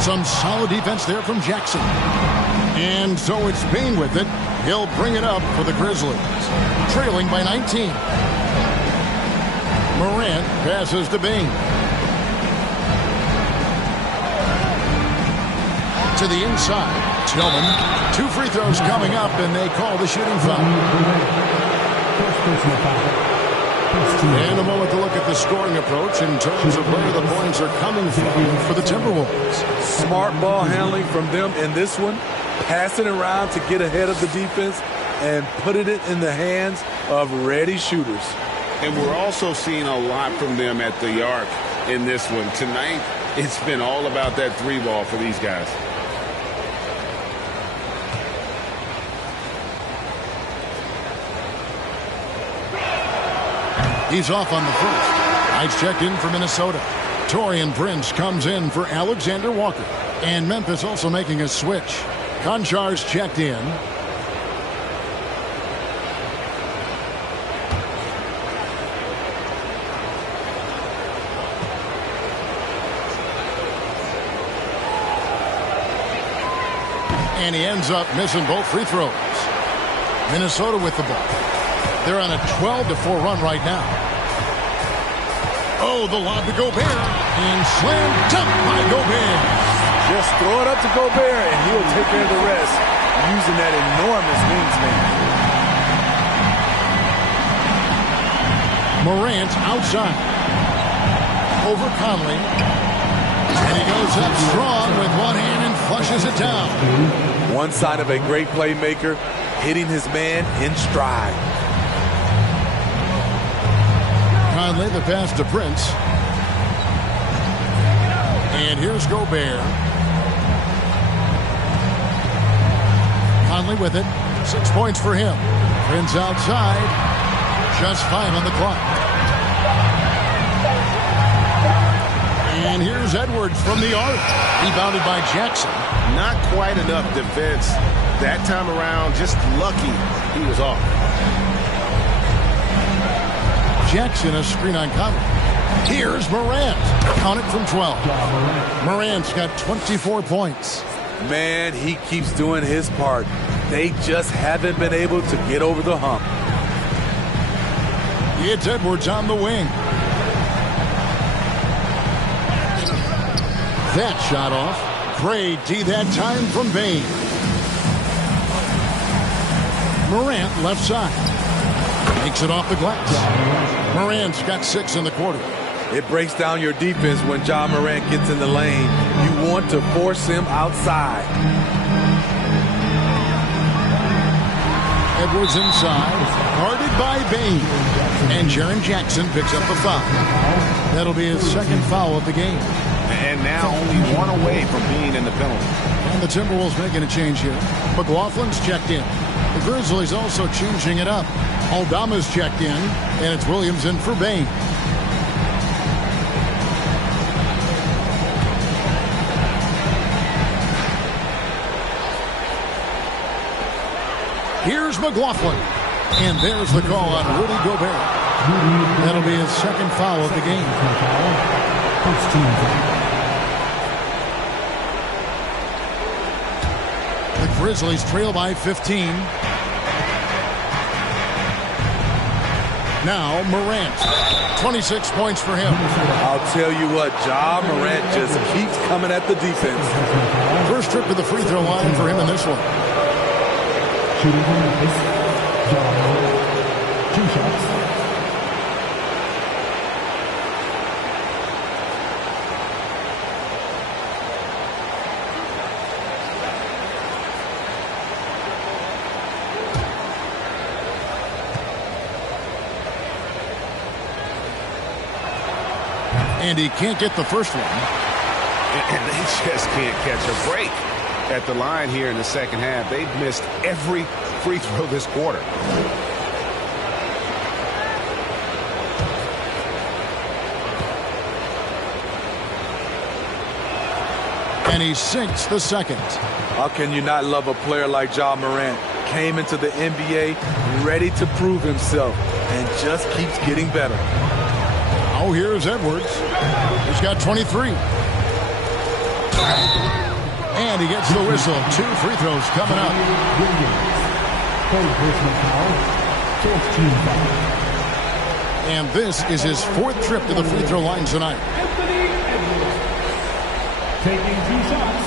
Some solid defense there from Jackson. And so it's Bane with it. He'll bring it up for the Grizzlies. Trailing by 19. Morant passes to Bane. To the inside. Tillman. 2 free throws coming up, and they call the shooting foul. personal foul. And a moment to look at the scoring approach in terms of where the points are coming from for the Timberwolves. Smart ball handling from them in this one, passing around to get ahead of the defense and putting it in the hands of ready shooters. And we're also seeing a lot from them at the arc in this one. Tonight, it's been all about that three ball for these guys. He's off on the first. Knights checked in for Minnesota. Torian Prince comes in for Alexander Walker. And Memphis also making a switch. Konchar's checked in. And he ends up missing both free throws. Minnesota with the ball. They're on a 12-4 run right now. Oh, the lob to Gobert. And slam dunk by Gobert. Just throw it up to Gobert, and he'll take care of the rest using that enormous wingspan. Morant outside. Over Conley. And he goes up strong with one hand and flushes it down. One sign of a great playmaker, hitting his man in stride. Conley, the pass to Prince. And here's Gobert. Conley with it. 6 points for him. Prince outside. Just 5 on the clock. And here's Edwards from the arc. Rebounded by Jackson. Not quite enough defense that time around. Just lucky he was off. Jackson, a screen on Conley. Here's Morant. Count it from 12. Morant's got 24 points. Man, he keeps doing his part. They just haven't been able to get over the hump. It's Edwards on the wing. That shot off. Great D that time from Bain. Morant left side. Makes it off the glass. Morant's got 6 in the quarter. It breaks down your defense when Ja Morant gets in the lane. You want to force him outside. Edwards inside. Guarded by Bain. And Jaren Jackson picks up the foul. That'll be his second foul of the game. And now only one away from being in the penalty. And the Timberwolves making a change here. McLaughlin's checked in. The Grizzlies also changing it up. Aldama's checked in, and it's Williams in for Bain. Here's McLaughlin. And there's the call on Rudy Gobert. That'll be his second foul of the game. First team foul. The Grizzlies trail by 15. Now Morant. 26 points for him. I'll tell you what, Ja Morant just keeps coming at the defense. First trip to the free throw line for him in this one. Shooting from Memphis, Ja Morant. 2 shots. And he can't get the first one. And they just can't catch a break at the line here in the second half. They've missed every free throw this quarter. And he sinks the second. How can you not love a player like Ja Morant? Came into the NBA ready to prove himself and just keeps getting better. Oh, here's Edwards. He's got 23. And he gets the whistle. 2 free throws coming up. Third personal foul. Fourth team foul. And this is his 4th trip to the free throw line tonight. Taking 2 shots.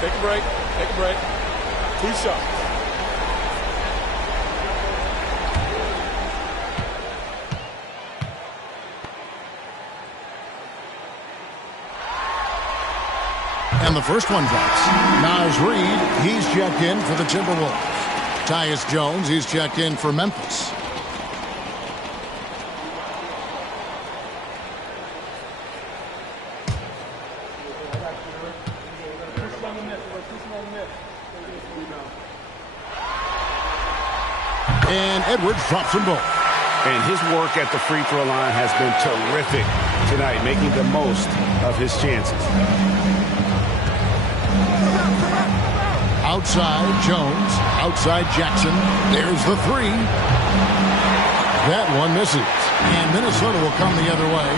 Take a break. Take a break. 2 shots. And the first one drops. Naz Reid, he's checked in for the Timberwolves. Tyus Jones, he's checked in for Memphis. And Edwards drops them both. And his work at the free throw line has been terrific tonight, making the most of his chances. Outside Jones, outside Jackson. There's the 3. That one misses. And Minnesota will come the other way.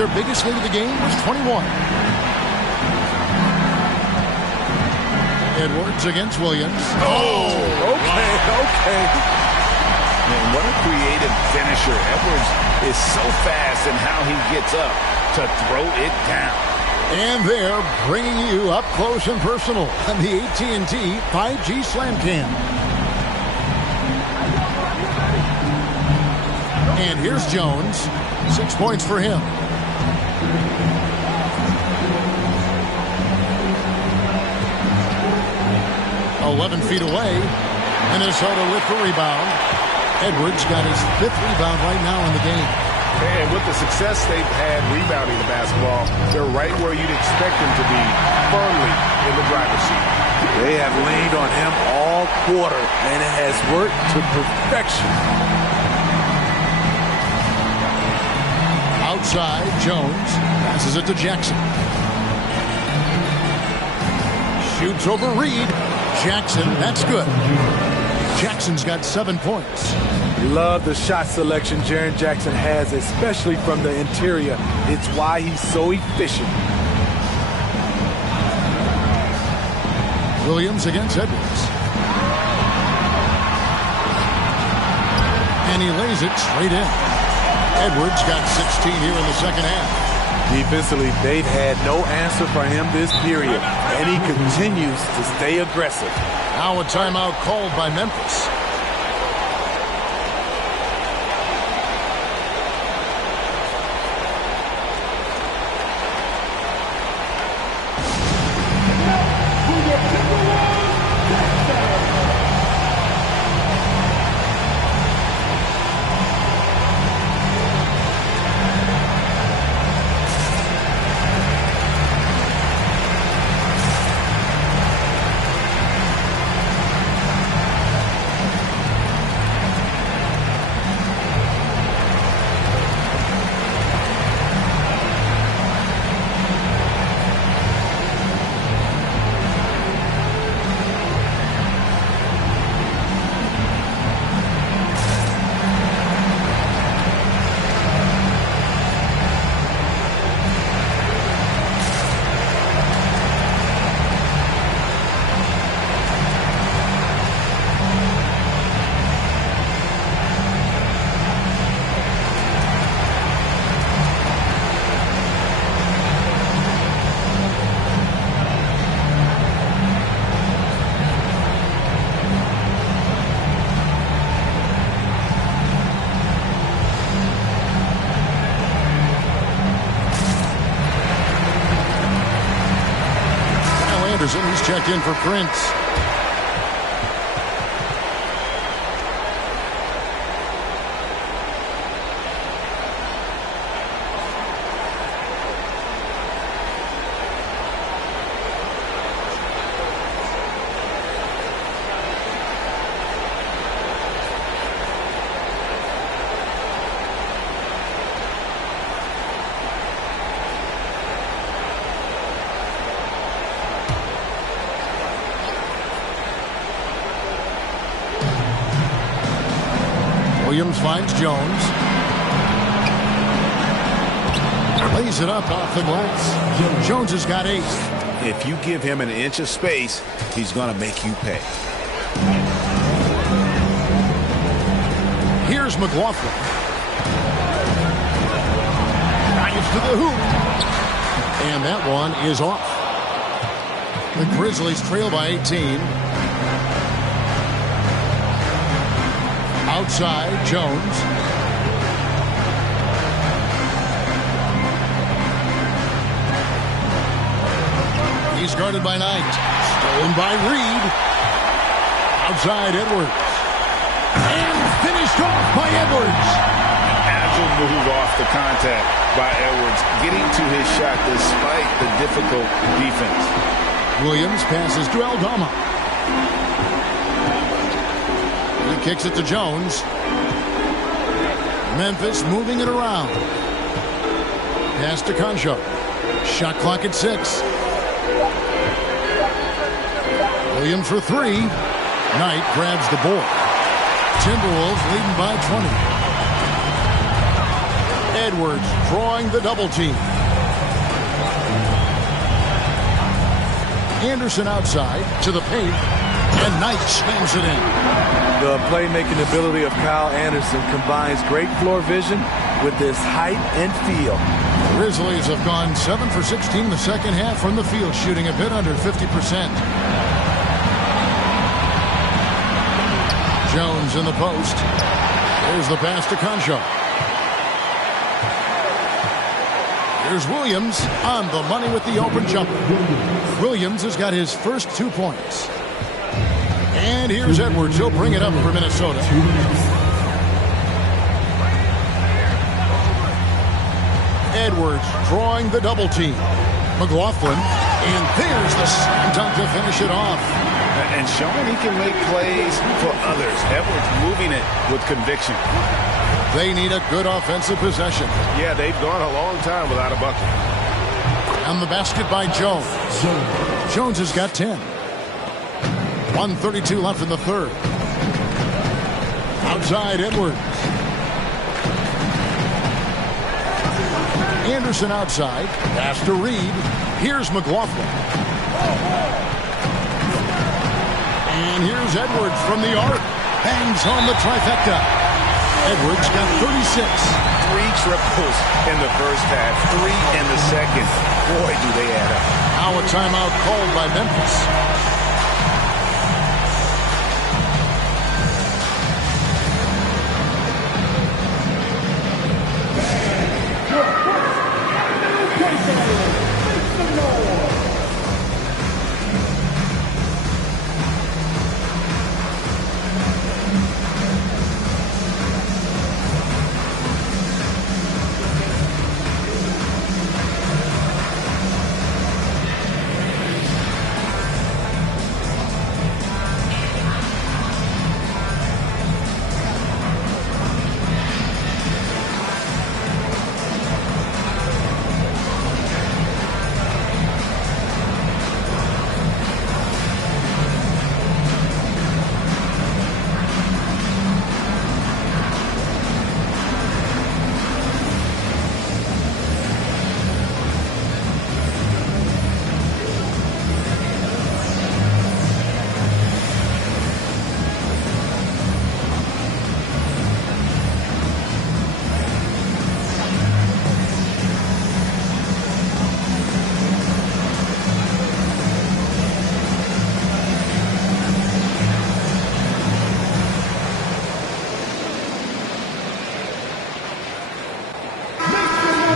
Their biggest lead of the game was 21. Edwards against Williams. Oh, okay. Man, what a creative finisher. Edwards is so fast in how he gets up to throw it down. And they're bringing you up close and personal on the AT&T 5G Slam Cam. And here's Jones. 6 points for him. "11 feet away. Minnesota with the rebound. Edwards got his 5th rebound right now in the game. And with the success they've had rebounding the basketball, they're right where you'd expect them to be, firmly in the driver's seat. They have leaned on him all quarter, and it has worked to perfection. Outside, Jones passes it to Jackson. Shoots over Reid. Jackson, that's good. Jackson's got 7 points. Love the shot selection Jaren Jackson has, especially from the interior. It's why he's so efficient. Williams against Edwards. And he lays it straight in. Edwards got 16 here in the second half. Defensively, they've had no answer for him this period, and he continues to stay aggressive. Now a timeout called by Memphis. He's checked in for Prince. Williams finds Jones. Lays it up off the glass. Jones has got 8. If you give him an inch of space, he's going to make you pay. Here's McLaughlin. Drives to the hoop. And that one is off. The Grizzlies trail by 18. Outside, Jones. He's guarded by Knight. Stolen by Reed. Outside, Edwards. And finished off by Edwards. Agile move off the contact by Edwards, getting to his shot despite the difficult defense. Williams passes to Aldama. He kicks it to Jones. Memphis moving it around. Pass to Concho. Shot clock at 6. Williams for 3. Knight grabs the board. Timberwolves leading by 20. Edwards drawing the double team. Anderson outside to the paint, and Knight slams it in. The playmaking ability of Kyle Anderson combines great floor vision with his height and feel. Grizzlies have gone 7 for 16 the second half from the field, shooting a bit under 50%. Jones in the post. There's the pass to Concho. Here's Williams on the money with the open jumper. Williams has got his first 2 points. And here's Edwards. He'll bring it up for Minnesota. Edwards drawing the double team. McLaughlin. And there's the slam dunk to finish it off. And showing he can make plays for others. Edwards moving it with conviction. They need a good offensive possession. Yeah, they've gone a long time without a bucket. And the basket by Jones. Jones has got 10. 1:32 left in the third. Outside, Edwards. Anderson outside. Pass to Reed. Here's McLaughlin. And here's Edwards from the arc. Bangs home the trifecta. Edwards got 36. 3 triples in the first half, 3 in the second. Boy, do they add up. Now a timeout called by Memphis.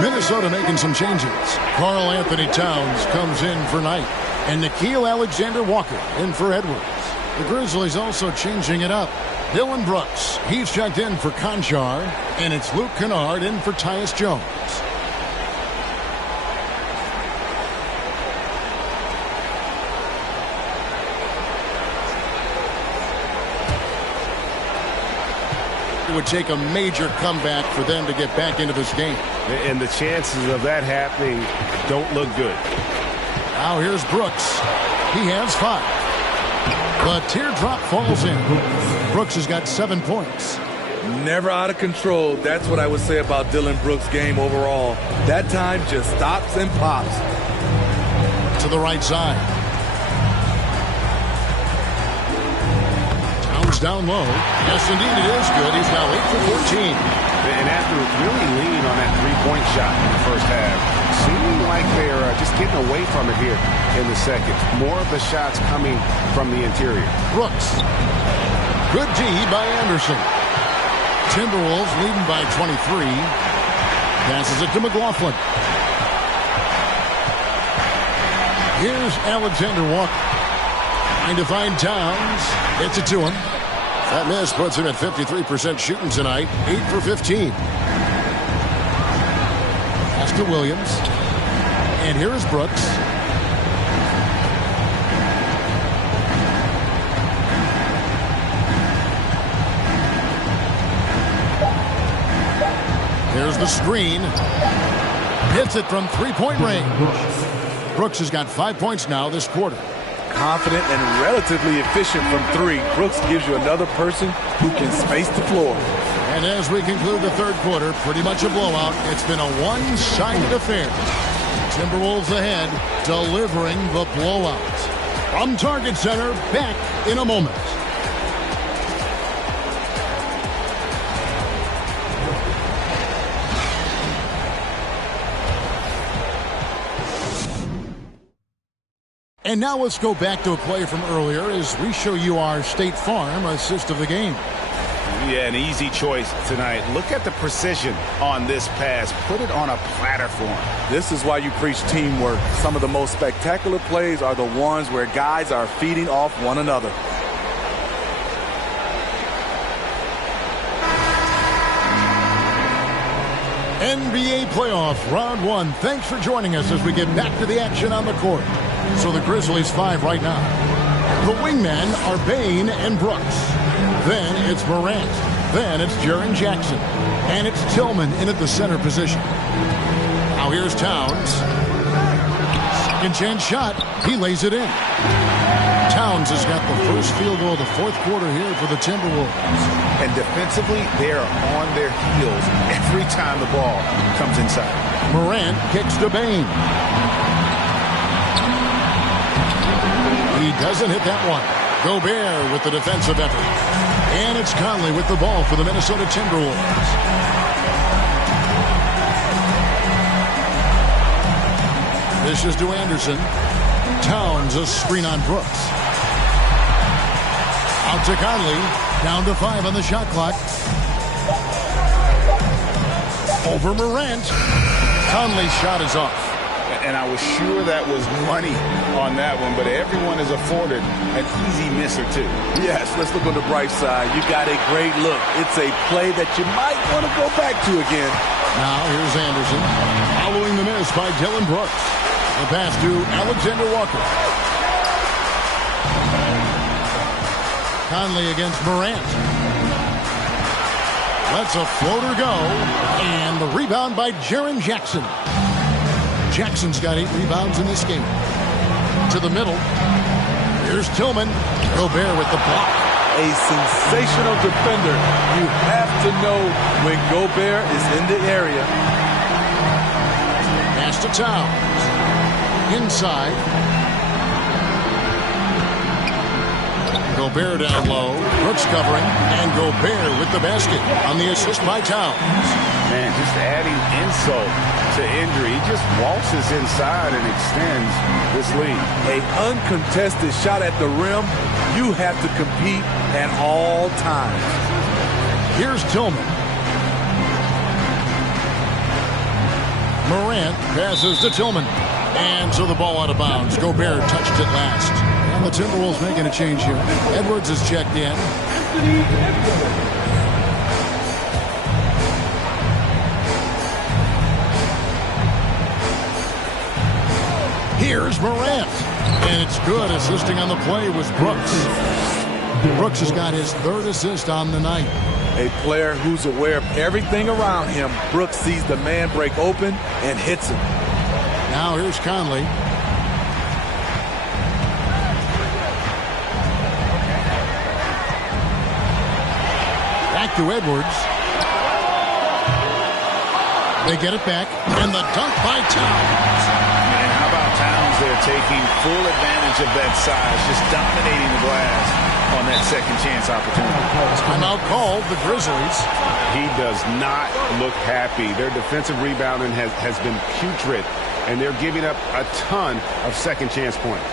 Minnesota making some changes. Karl Anthony Towns comes in for Knight. And Nickeil Alexander-Walker in for Edwards. The Grizzlies also changing it up. Dylan Brooks, he's checked in for Conchar. And it's Luke Kennard in for Tyus Jones. It would take a major comeback for them to get back into this game. And the chances of that happening don't look good. Now here's Brooks. He has 5. The teardrop falls in. Brooks has got 7 points. Never out of control. That's what I would say about Dylan Brooks' game overall. That time just stops and pops. To the right side. Towns down low. Yes, indeed, it is good. He's now 8 for 14. And after really leaning on that three-point shot in the first half, seeming like they're just getting away from it here in the second. More of the shots coming from the interior. Brooks. Good D by Anderson. Timberwolves leading by 23. Passes it to McLaughlin. Here's Alexander Walker. Trying to find Towns. Gets it to him. That miss puts him at 53% shooting tonight. 8 for 15. Pass to Williams. And here is Brooks. Here's the screen. Hits it from three-point range. Brooks has got 5 points now this quarter. Confident and relatively efficient from three. Brooks gives you another person who can space the floor. And as we conclude the third quarter, pretty much a blowout. It's been a one-sided affair. Timberwolves ahead, delivering the blowout. From Target Center, back in a moment. And now let's go back to a play from earlier as we show you our State Farm assist of the game. Yeah, an easy choice tonight. Look at the precision on this pass. Put it on a platter for him. This is why you preach teamwork. Some of the most spectacular plays are the ones where guys are feeding off one another. NBA playoff round one. Thanks for joining us as we get back to the action on the court. So the Grizzlies 5 right now. The wingmen are Bain and Brooks. Then it's Morant. Then it's Jaren Jackson. And it's Tillman in at the center position. Now here's Towns. Second chance shot. He lays it in. Towns has got the first field goal of the fourth quarter here for the Timberwolves. And defensively, they are on their heels every time the ball comes inside. Morant kicks to Bain. He doesn't hit that one. Gobert with the defensive effort. And it's Conley with the ball for the Minnesota Timberwolves. This is to Anderson. Towns a screen on Brooks. Out to Conley. Down to 5 on the shot clock. Over Morant. Conley's shot is off. And I was sure that was money on that one, but everyone is afforded an easy miss or two. Yes, let's look on the bright side. You got a great look. It's a play that you might want to go back to again. Now here's Anderson. Following the miss by Dillon Brooks. The pass to Alexander Walker. Conley against Morant. Lets a floater go. And the rebound by Jaren Jackson. Jackson's got 8 rebounds in this game. To the middle. Here's Tillman. Gobert with the block. A sensational defender. You have to know when Gobert is in the area. Pass to Towns. Inside. Gobert down low. Brooks covering. And Gobert with the basket on the assist by Towns. Man, just adding insult to injury. He just waltzes inside and extends this lead. A uncontested shot at the rim. You have to compete at all times. Here's Tillman. Morant passes to Tillman. And so the ball out of bounds. Gobert touched it last. And the Timberwolves making a change here. Edwards is checked in. Here's Morant. And it's good. Assisting on the play was Brooks. Brooks has got his 3rd assist on the night. A player who's aware of everything around him. Brooks sees the man break open and hits him. Now here's Conley. Back to Edwards. They get it back. And the dunk by Towns. And how about Towns there taking full advantage of that size, just dominating the glass. on that second chance opportunity. Timeout called the Grizzlies. He does not look happy. Their defensive rebounding has been putrid, and they're giving up a ton of second chance points.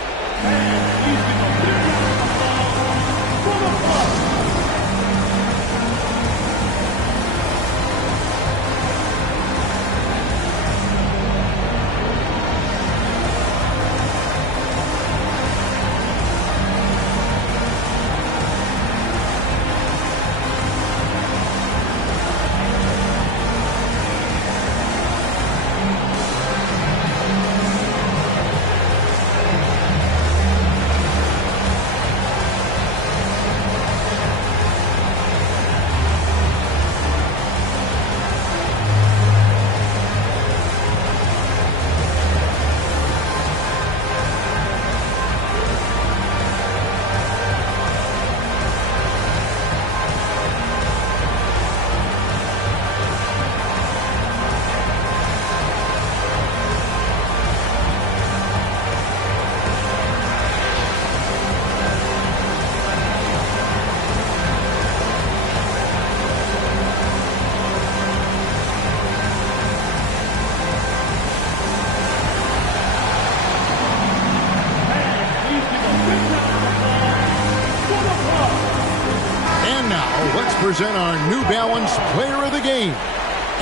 Present our New Balance Player of the Game,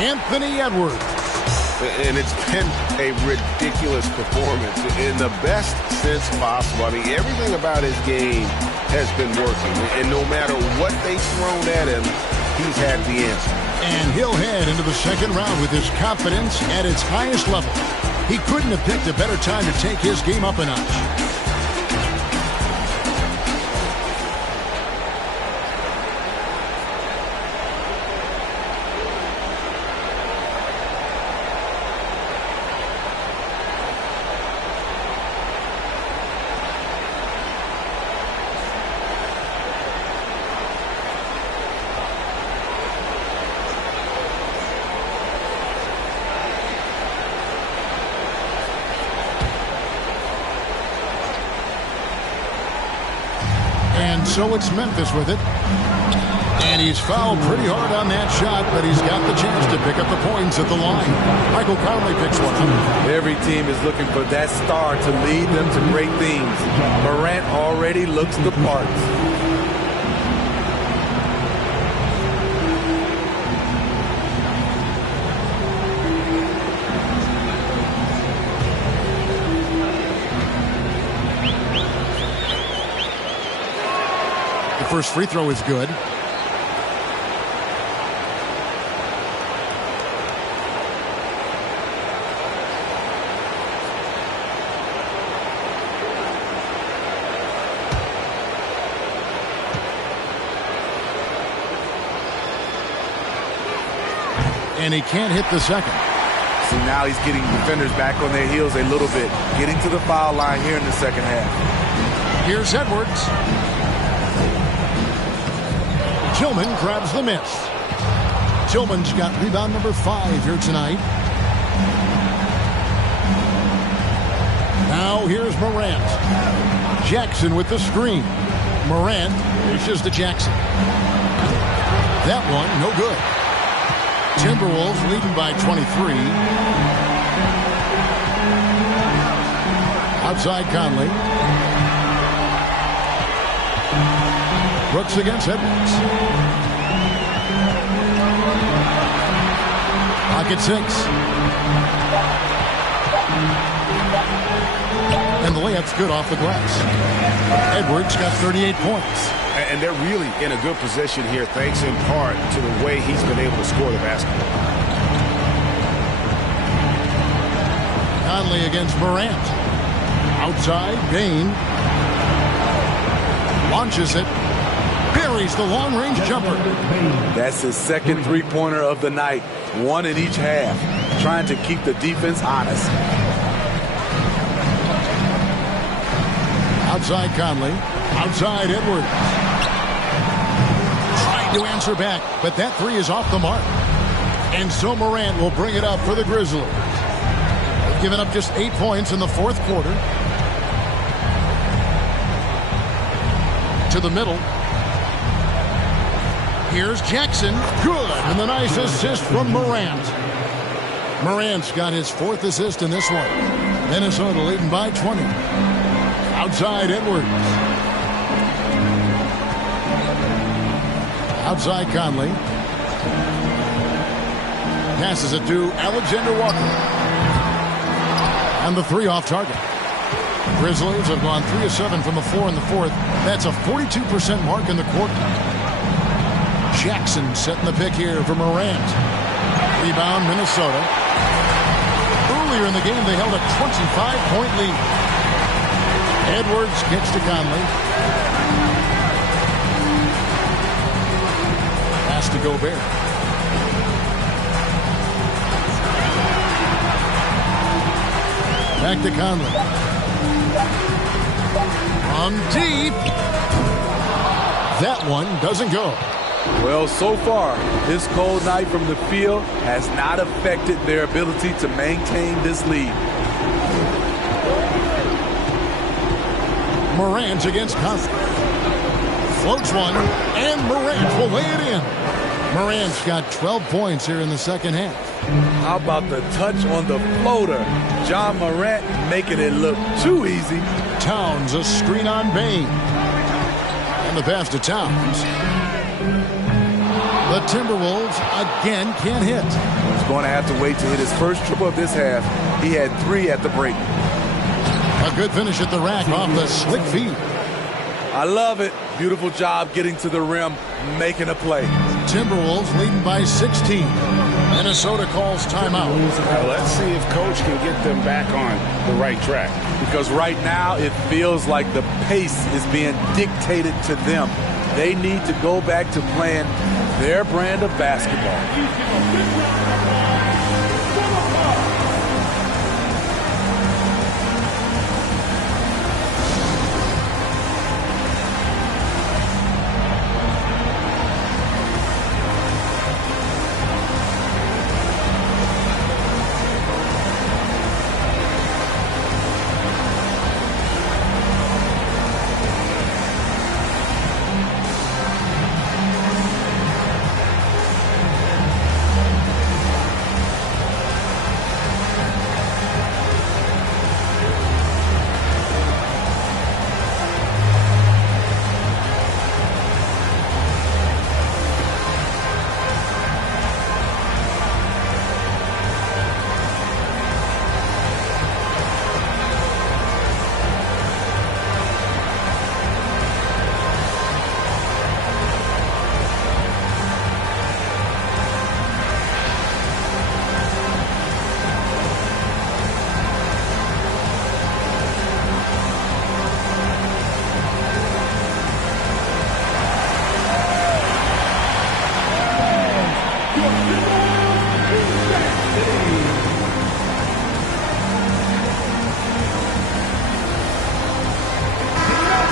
Anthony Edwards. And it's been a ridiculous performance in the best sense possible. I mean, everything about his game has been working. And no matter what they've thrown at him, he's had the answer. And he'll head into the second round with his confidence at its highest level. He couldn't have picked a better time to take his game up a notch. So it's Memphis with it. And he's fouled pretty hard on that shot, but he's got the chance to pick up the points at the line. Michael Conley picks one up. Every team is looking for that star to lead them to great things. Morant already looks the part. First free throw is good. And he can't hit the second. See, now he's getting defenders back on their heels a little bit. Getting to the foul line here in the second half. Here's Edwards. Tillman grabs the miss. Tillman's got rebound number 5 here tonight. Now here's Morant. Jackson with the screen. Morant dishes to Jackson. That one, no good. Timberwolves leading by 23. Outside Conley. Brooks against Edwards. Pocket 6. And the layup's good off the glass. Edwards got 38 points. And they're really in a good position here, thanks in part to the way he's been able to score the basketball. Conley against Morant. Outside, Bain. Launches it. Buries the long-range jumper. That's his second three-pointer of the night. One in each half. Trying to keep the defense honest. Outside Conley. Outside Edwards. Trying to answer back, but that three is off the mark. And so Morant will bring it up for the Grizzlies. They've given up just 8 points in the fourth quarter. to the middle. Here's Jackson. Good. And the nice assist from Morant. Morant's got his 4th assist in this one. Minnesota leading by 20. Outside Edwards. Outside Conley. Passes it to Alexander Walker. And the 3 off target. Grizzlies have gone 3 of 7 from the floor in the 4th. That's a 42% mark in the quarter. Jackson setting the pick here for Morant. Rebound Minnesota. Earlier in the game they held a 25-point lead. Edwards gets to Conley. Pass to Gobert. Back to Conley. From deep. That one doesn't go. Well, so far, this cold night from the field has not affected their ability to maintain this lead. Morant against Conley. Floats one, and Morant will lay it in. Morant's got 12 points here in the second half. How about the touch on the floater? John Morant making it look too easy. Towns, a screen on Bane. And the pass to Towns. The Timberwolves again can't hit. He's going to have to wait to hit his first triple of this half. He had 3 at the break. A good finish at the rack off the slick feed. I love it. Beautiful job getting to the rim, making a play. Timberwolves leading by 16. Minnesota calls timeout. Now let's see if Coach can get them back on the right track. Because right now it feels like the pace is being dictated to them. They need to go back to playing their brand of basketball.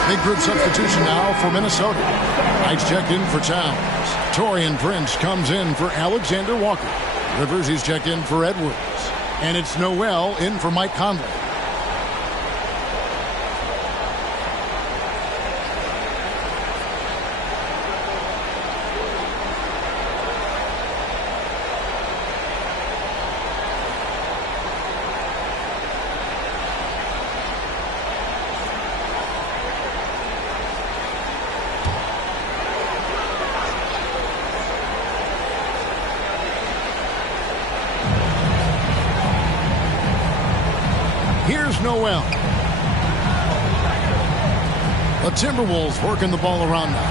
Big group substitution now for Minnesota. Knight's checked in for Towns. Taurean Prince comes in for Alexander Walker. Rivers, he's checked in for Edwards. And it's Noel in for Mike Conley. Here's Noel. The Timberwolves working the ball around now.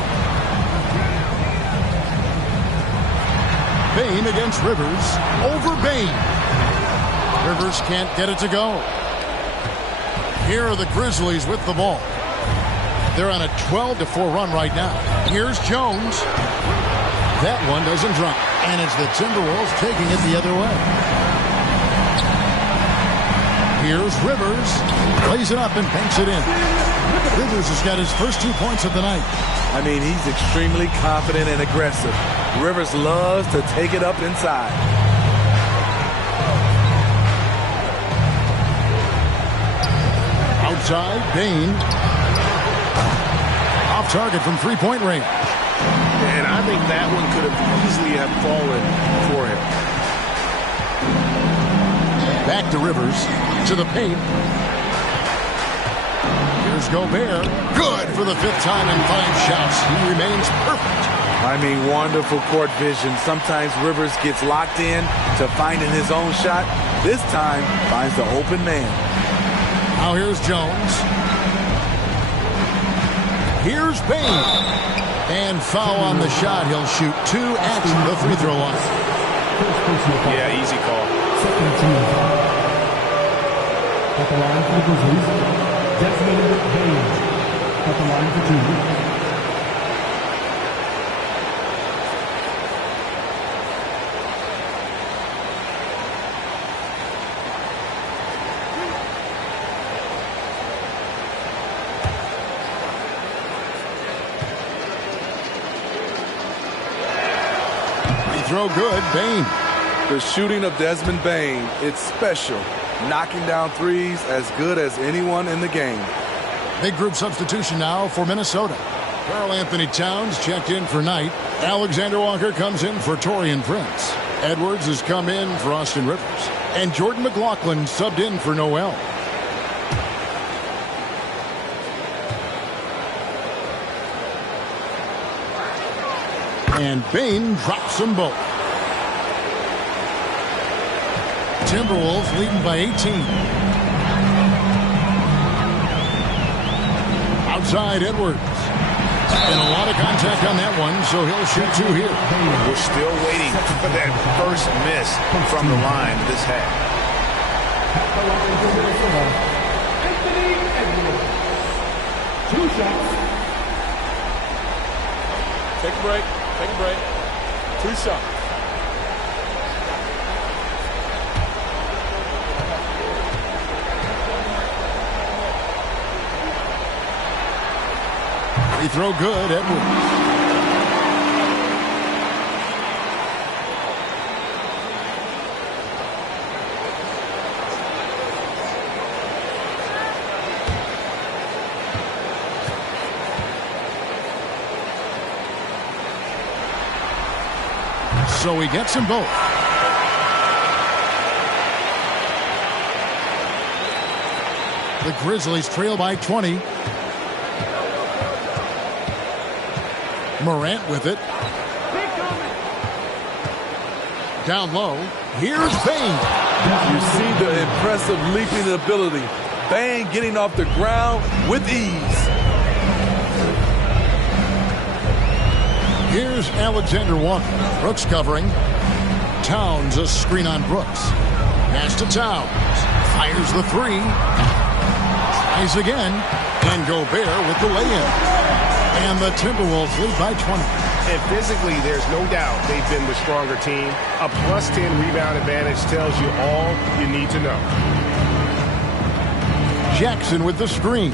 Bane against Rivers. Over Bane. Rivers can't get it to go. Here are the Grizzlies with the ball. They're on a 12-4 run right now. Here's Jones. That one doesn't drop. And it's the Timberwolves taking it the other way. Here's Rivers. Plays it up and banks it in. Rivers has got his first 2 points of the night. I mean, he's extremely confident and aggressive. Rivers loves to take it up inside. Outside, Bane. Off target from three-point range. And I think that one could have easily have fallen for him. Back to Rivers, to the paint. Here's Gobert. Good for the fifth time in 5 shots. He remains perfect. I mean, wonderful court vision. Sometimes Rivers gets locked in to finding his own shot. This time, finds the open man. Now here's Jones. Here's Bain. And foul on the shot. He'll shoot 2 at the free throw line. Yeah, easy call. Second team foul. At the line for the Grizzlies, Desmond Bain. At the line for 2. Throw good, Bain. The shooting of Desmond Bain, it's special. Knocking down threes as good as anyone in the game. Big group substitution now for Minnesota. Karl Anthony Towns checked in for Knight. Alexander Walker comes in for Taurean Prince. Edwards has come in for Austin Rivers. And Jordan McLaughlin subbed in for Noel. And Bain drops them both. Timberwolves leading by 18. Outside Edwards. And a lot of contact on that one, so he'll shoot 2 here. We're still waiting for that first miss from the line this half. Anthony Edwards. 2 shots. Take a break. Take a break. 2 shots. Free throw good, Edwards. So he gets them both. The Grizzlies trail by 20. Morant with it. Down low. Here's Bain. You see the impressive leaping ability. Bain getting off the ground with ease. Here's Alexander Walker. Brooks covering. Towns a screen on Brooks. Pass to Towns. Fires the 3. Tries again. And Gobert with the lay-in. And the Timberwolves lead by 20. And physically, there's no doubt they've been the stronger team. A +10 rebound advantage tells you all you need to know. Jackson with the screen.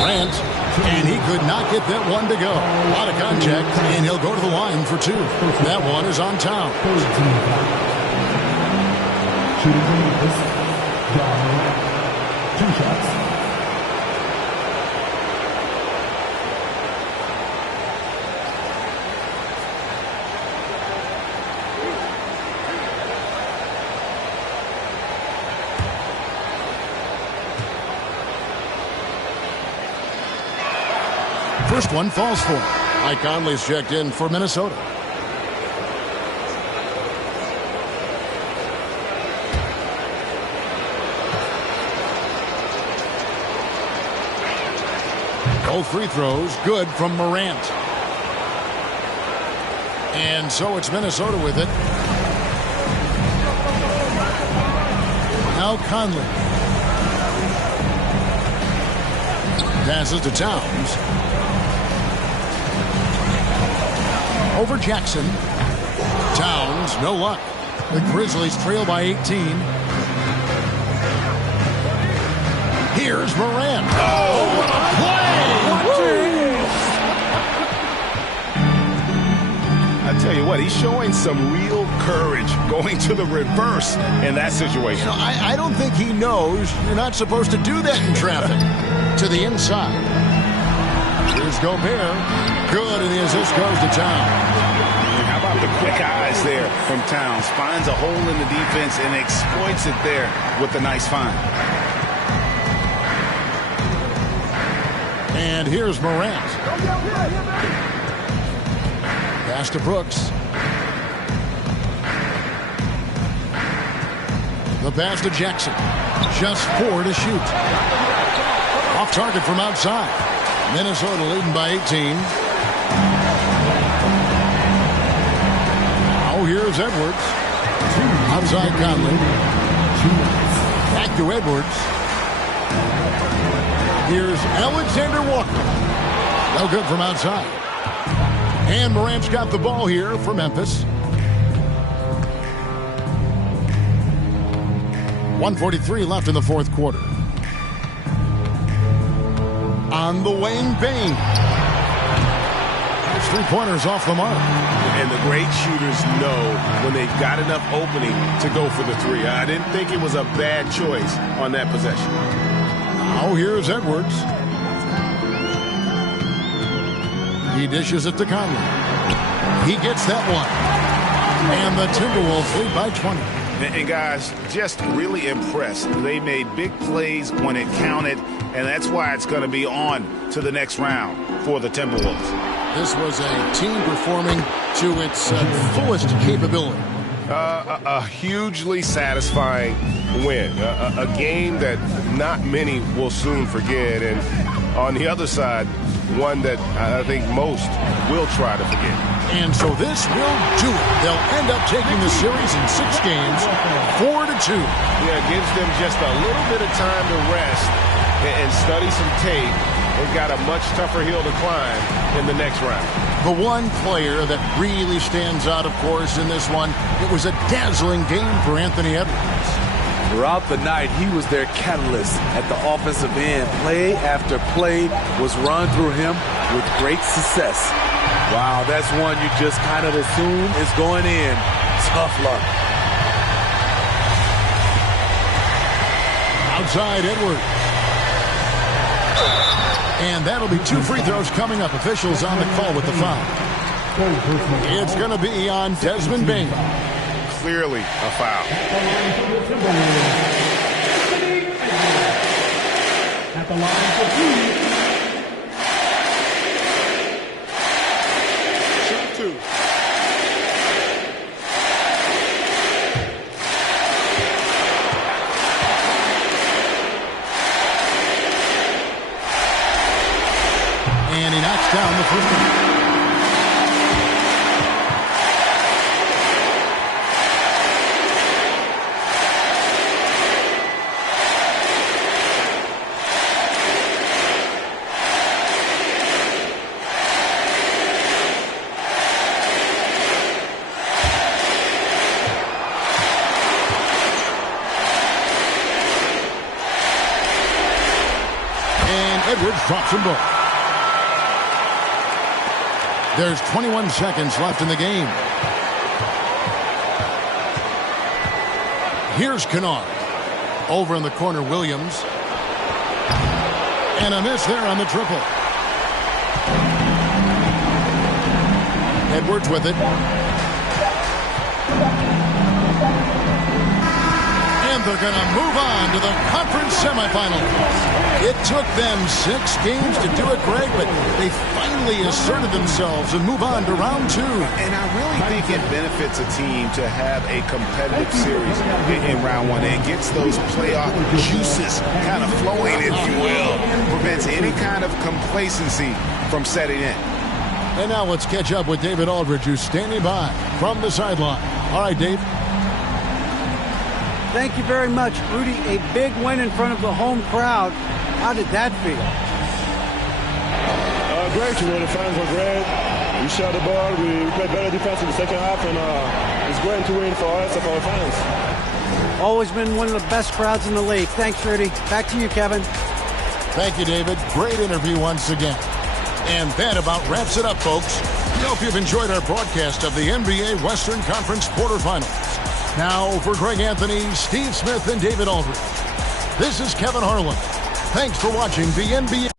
Grant. And he could not get that one to go. A lot of contact, and he'll go to the line for 2. That one is on Towns. Shooting from Memphis, 2 shots. First one falls for him. Mike Conley's checked in for Minnesota. Both free throws good from Morant. And so it's Minnesota with it. Now Conley. Passes to Towns. Over Jackson. Towns, no luck. The Grizzlies trail by 18. Here's Morant. Oh, what a play! I tell you what, he's showing some real courage going to the reverse in that situation. You know, I don't think he knows you're not supposed to do that in traffic. To the inside. Here's Gobert. Good, and the assist goes to Towns. And how about the quick eyes there from Towns? Finds a hole in the defense and exploits it there with a nice find. And here's Morant. Pass to Brooks. The pass to Jackson. Just 4 to shoot. Off target from outside. Minnesota leading by 18. Now here's Edwards. Outside Conley. Back to Edwards. Here's Alexander Walker. No good from outside. And Morant's got the ball here for Memphis. 1:43 left in the fourth quarter. On the wing, Bane. His three-pointers off the mark. And the great shooters know when they've got enough opening to go for the three. I didn't think it was a bad choice on that possession. Now here's Edwards. He dishes it to Conley. He gets that one. And the Timberwolves lead by 20. And guys, just really impressed. They made big plays when it counted, and that's why it's going to be on to the next round for the Timberwolves. This was a team performing to its fullest capability. A hugely satisfying win. A game that not many will soon forget. And on the other side, one that I think most will try to forget. And so this will do it. They'll end up taking the series in 6 games, 4-2. Yeah, it gives them just a little bit of time to rest and study some tape. They've got a much tougher hill to climb in the next round. The one player that really stands out, of course, in this one, it was a dazzling game for Anthony Edwards. Throughout the night, he was their catalyst at the offensive end. Play after play was run through him with great success. Wow, that's one you just kind of assume is going in. Tough luck. Outside Edwards. And that'll be 2 free throws coming up. Officials on the call with the foul. It's going to be on Desmond Bane. Clearly a foul. At the line for 3. Shoot 2. And he knocks down the first one. Edwards drops them both. There's 21 seconds left in the game. Here's Kennard. Over in the corner, Williams. And a miss there on the triple. Edwards with it. And they're going to move on to the conference semifinals. It took them 6 games to do it, Greg, but they finally asserted themselves and move on to round 2. And I really think it benefits a team to have a competitive series in round 1. It gets those playoff juices kind of flowing, if you will. Prevents any kind of complacency from setting in. And now let's catch up with David Aldridge, who's standing by from the sideline. All right, Dave. Thank you very much, Rudy. A big win in front of the home crowd. How did that feel? Great. The fans were great. We shot the ball. We played better defense in the second half, and it's great to win for us and for our fans. Always been one of the best crowds in the league. Thanks, Rudy. Back to you, Kevin. Thank you, David. Great interview once again. And that about wraps it up, folks. We hope you've enjoyed our broadcast of the NBA Western Conference quarterfinals. Now, for Greg Anthony, Steve Smith, and David Aldridge, this is Kevin Harlan. Thanks for watching the NBA.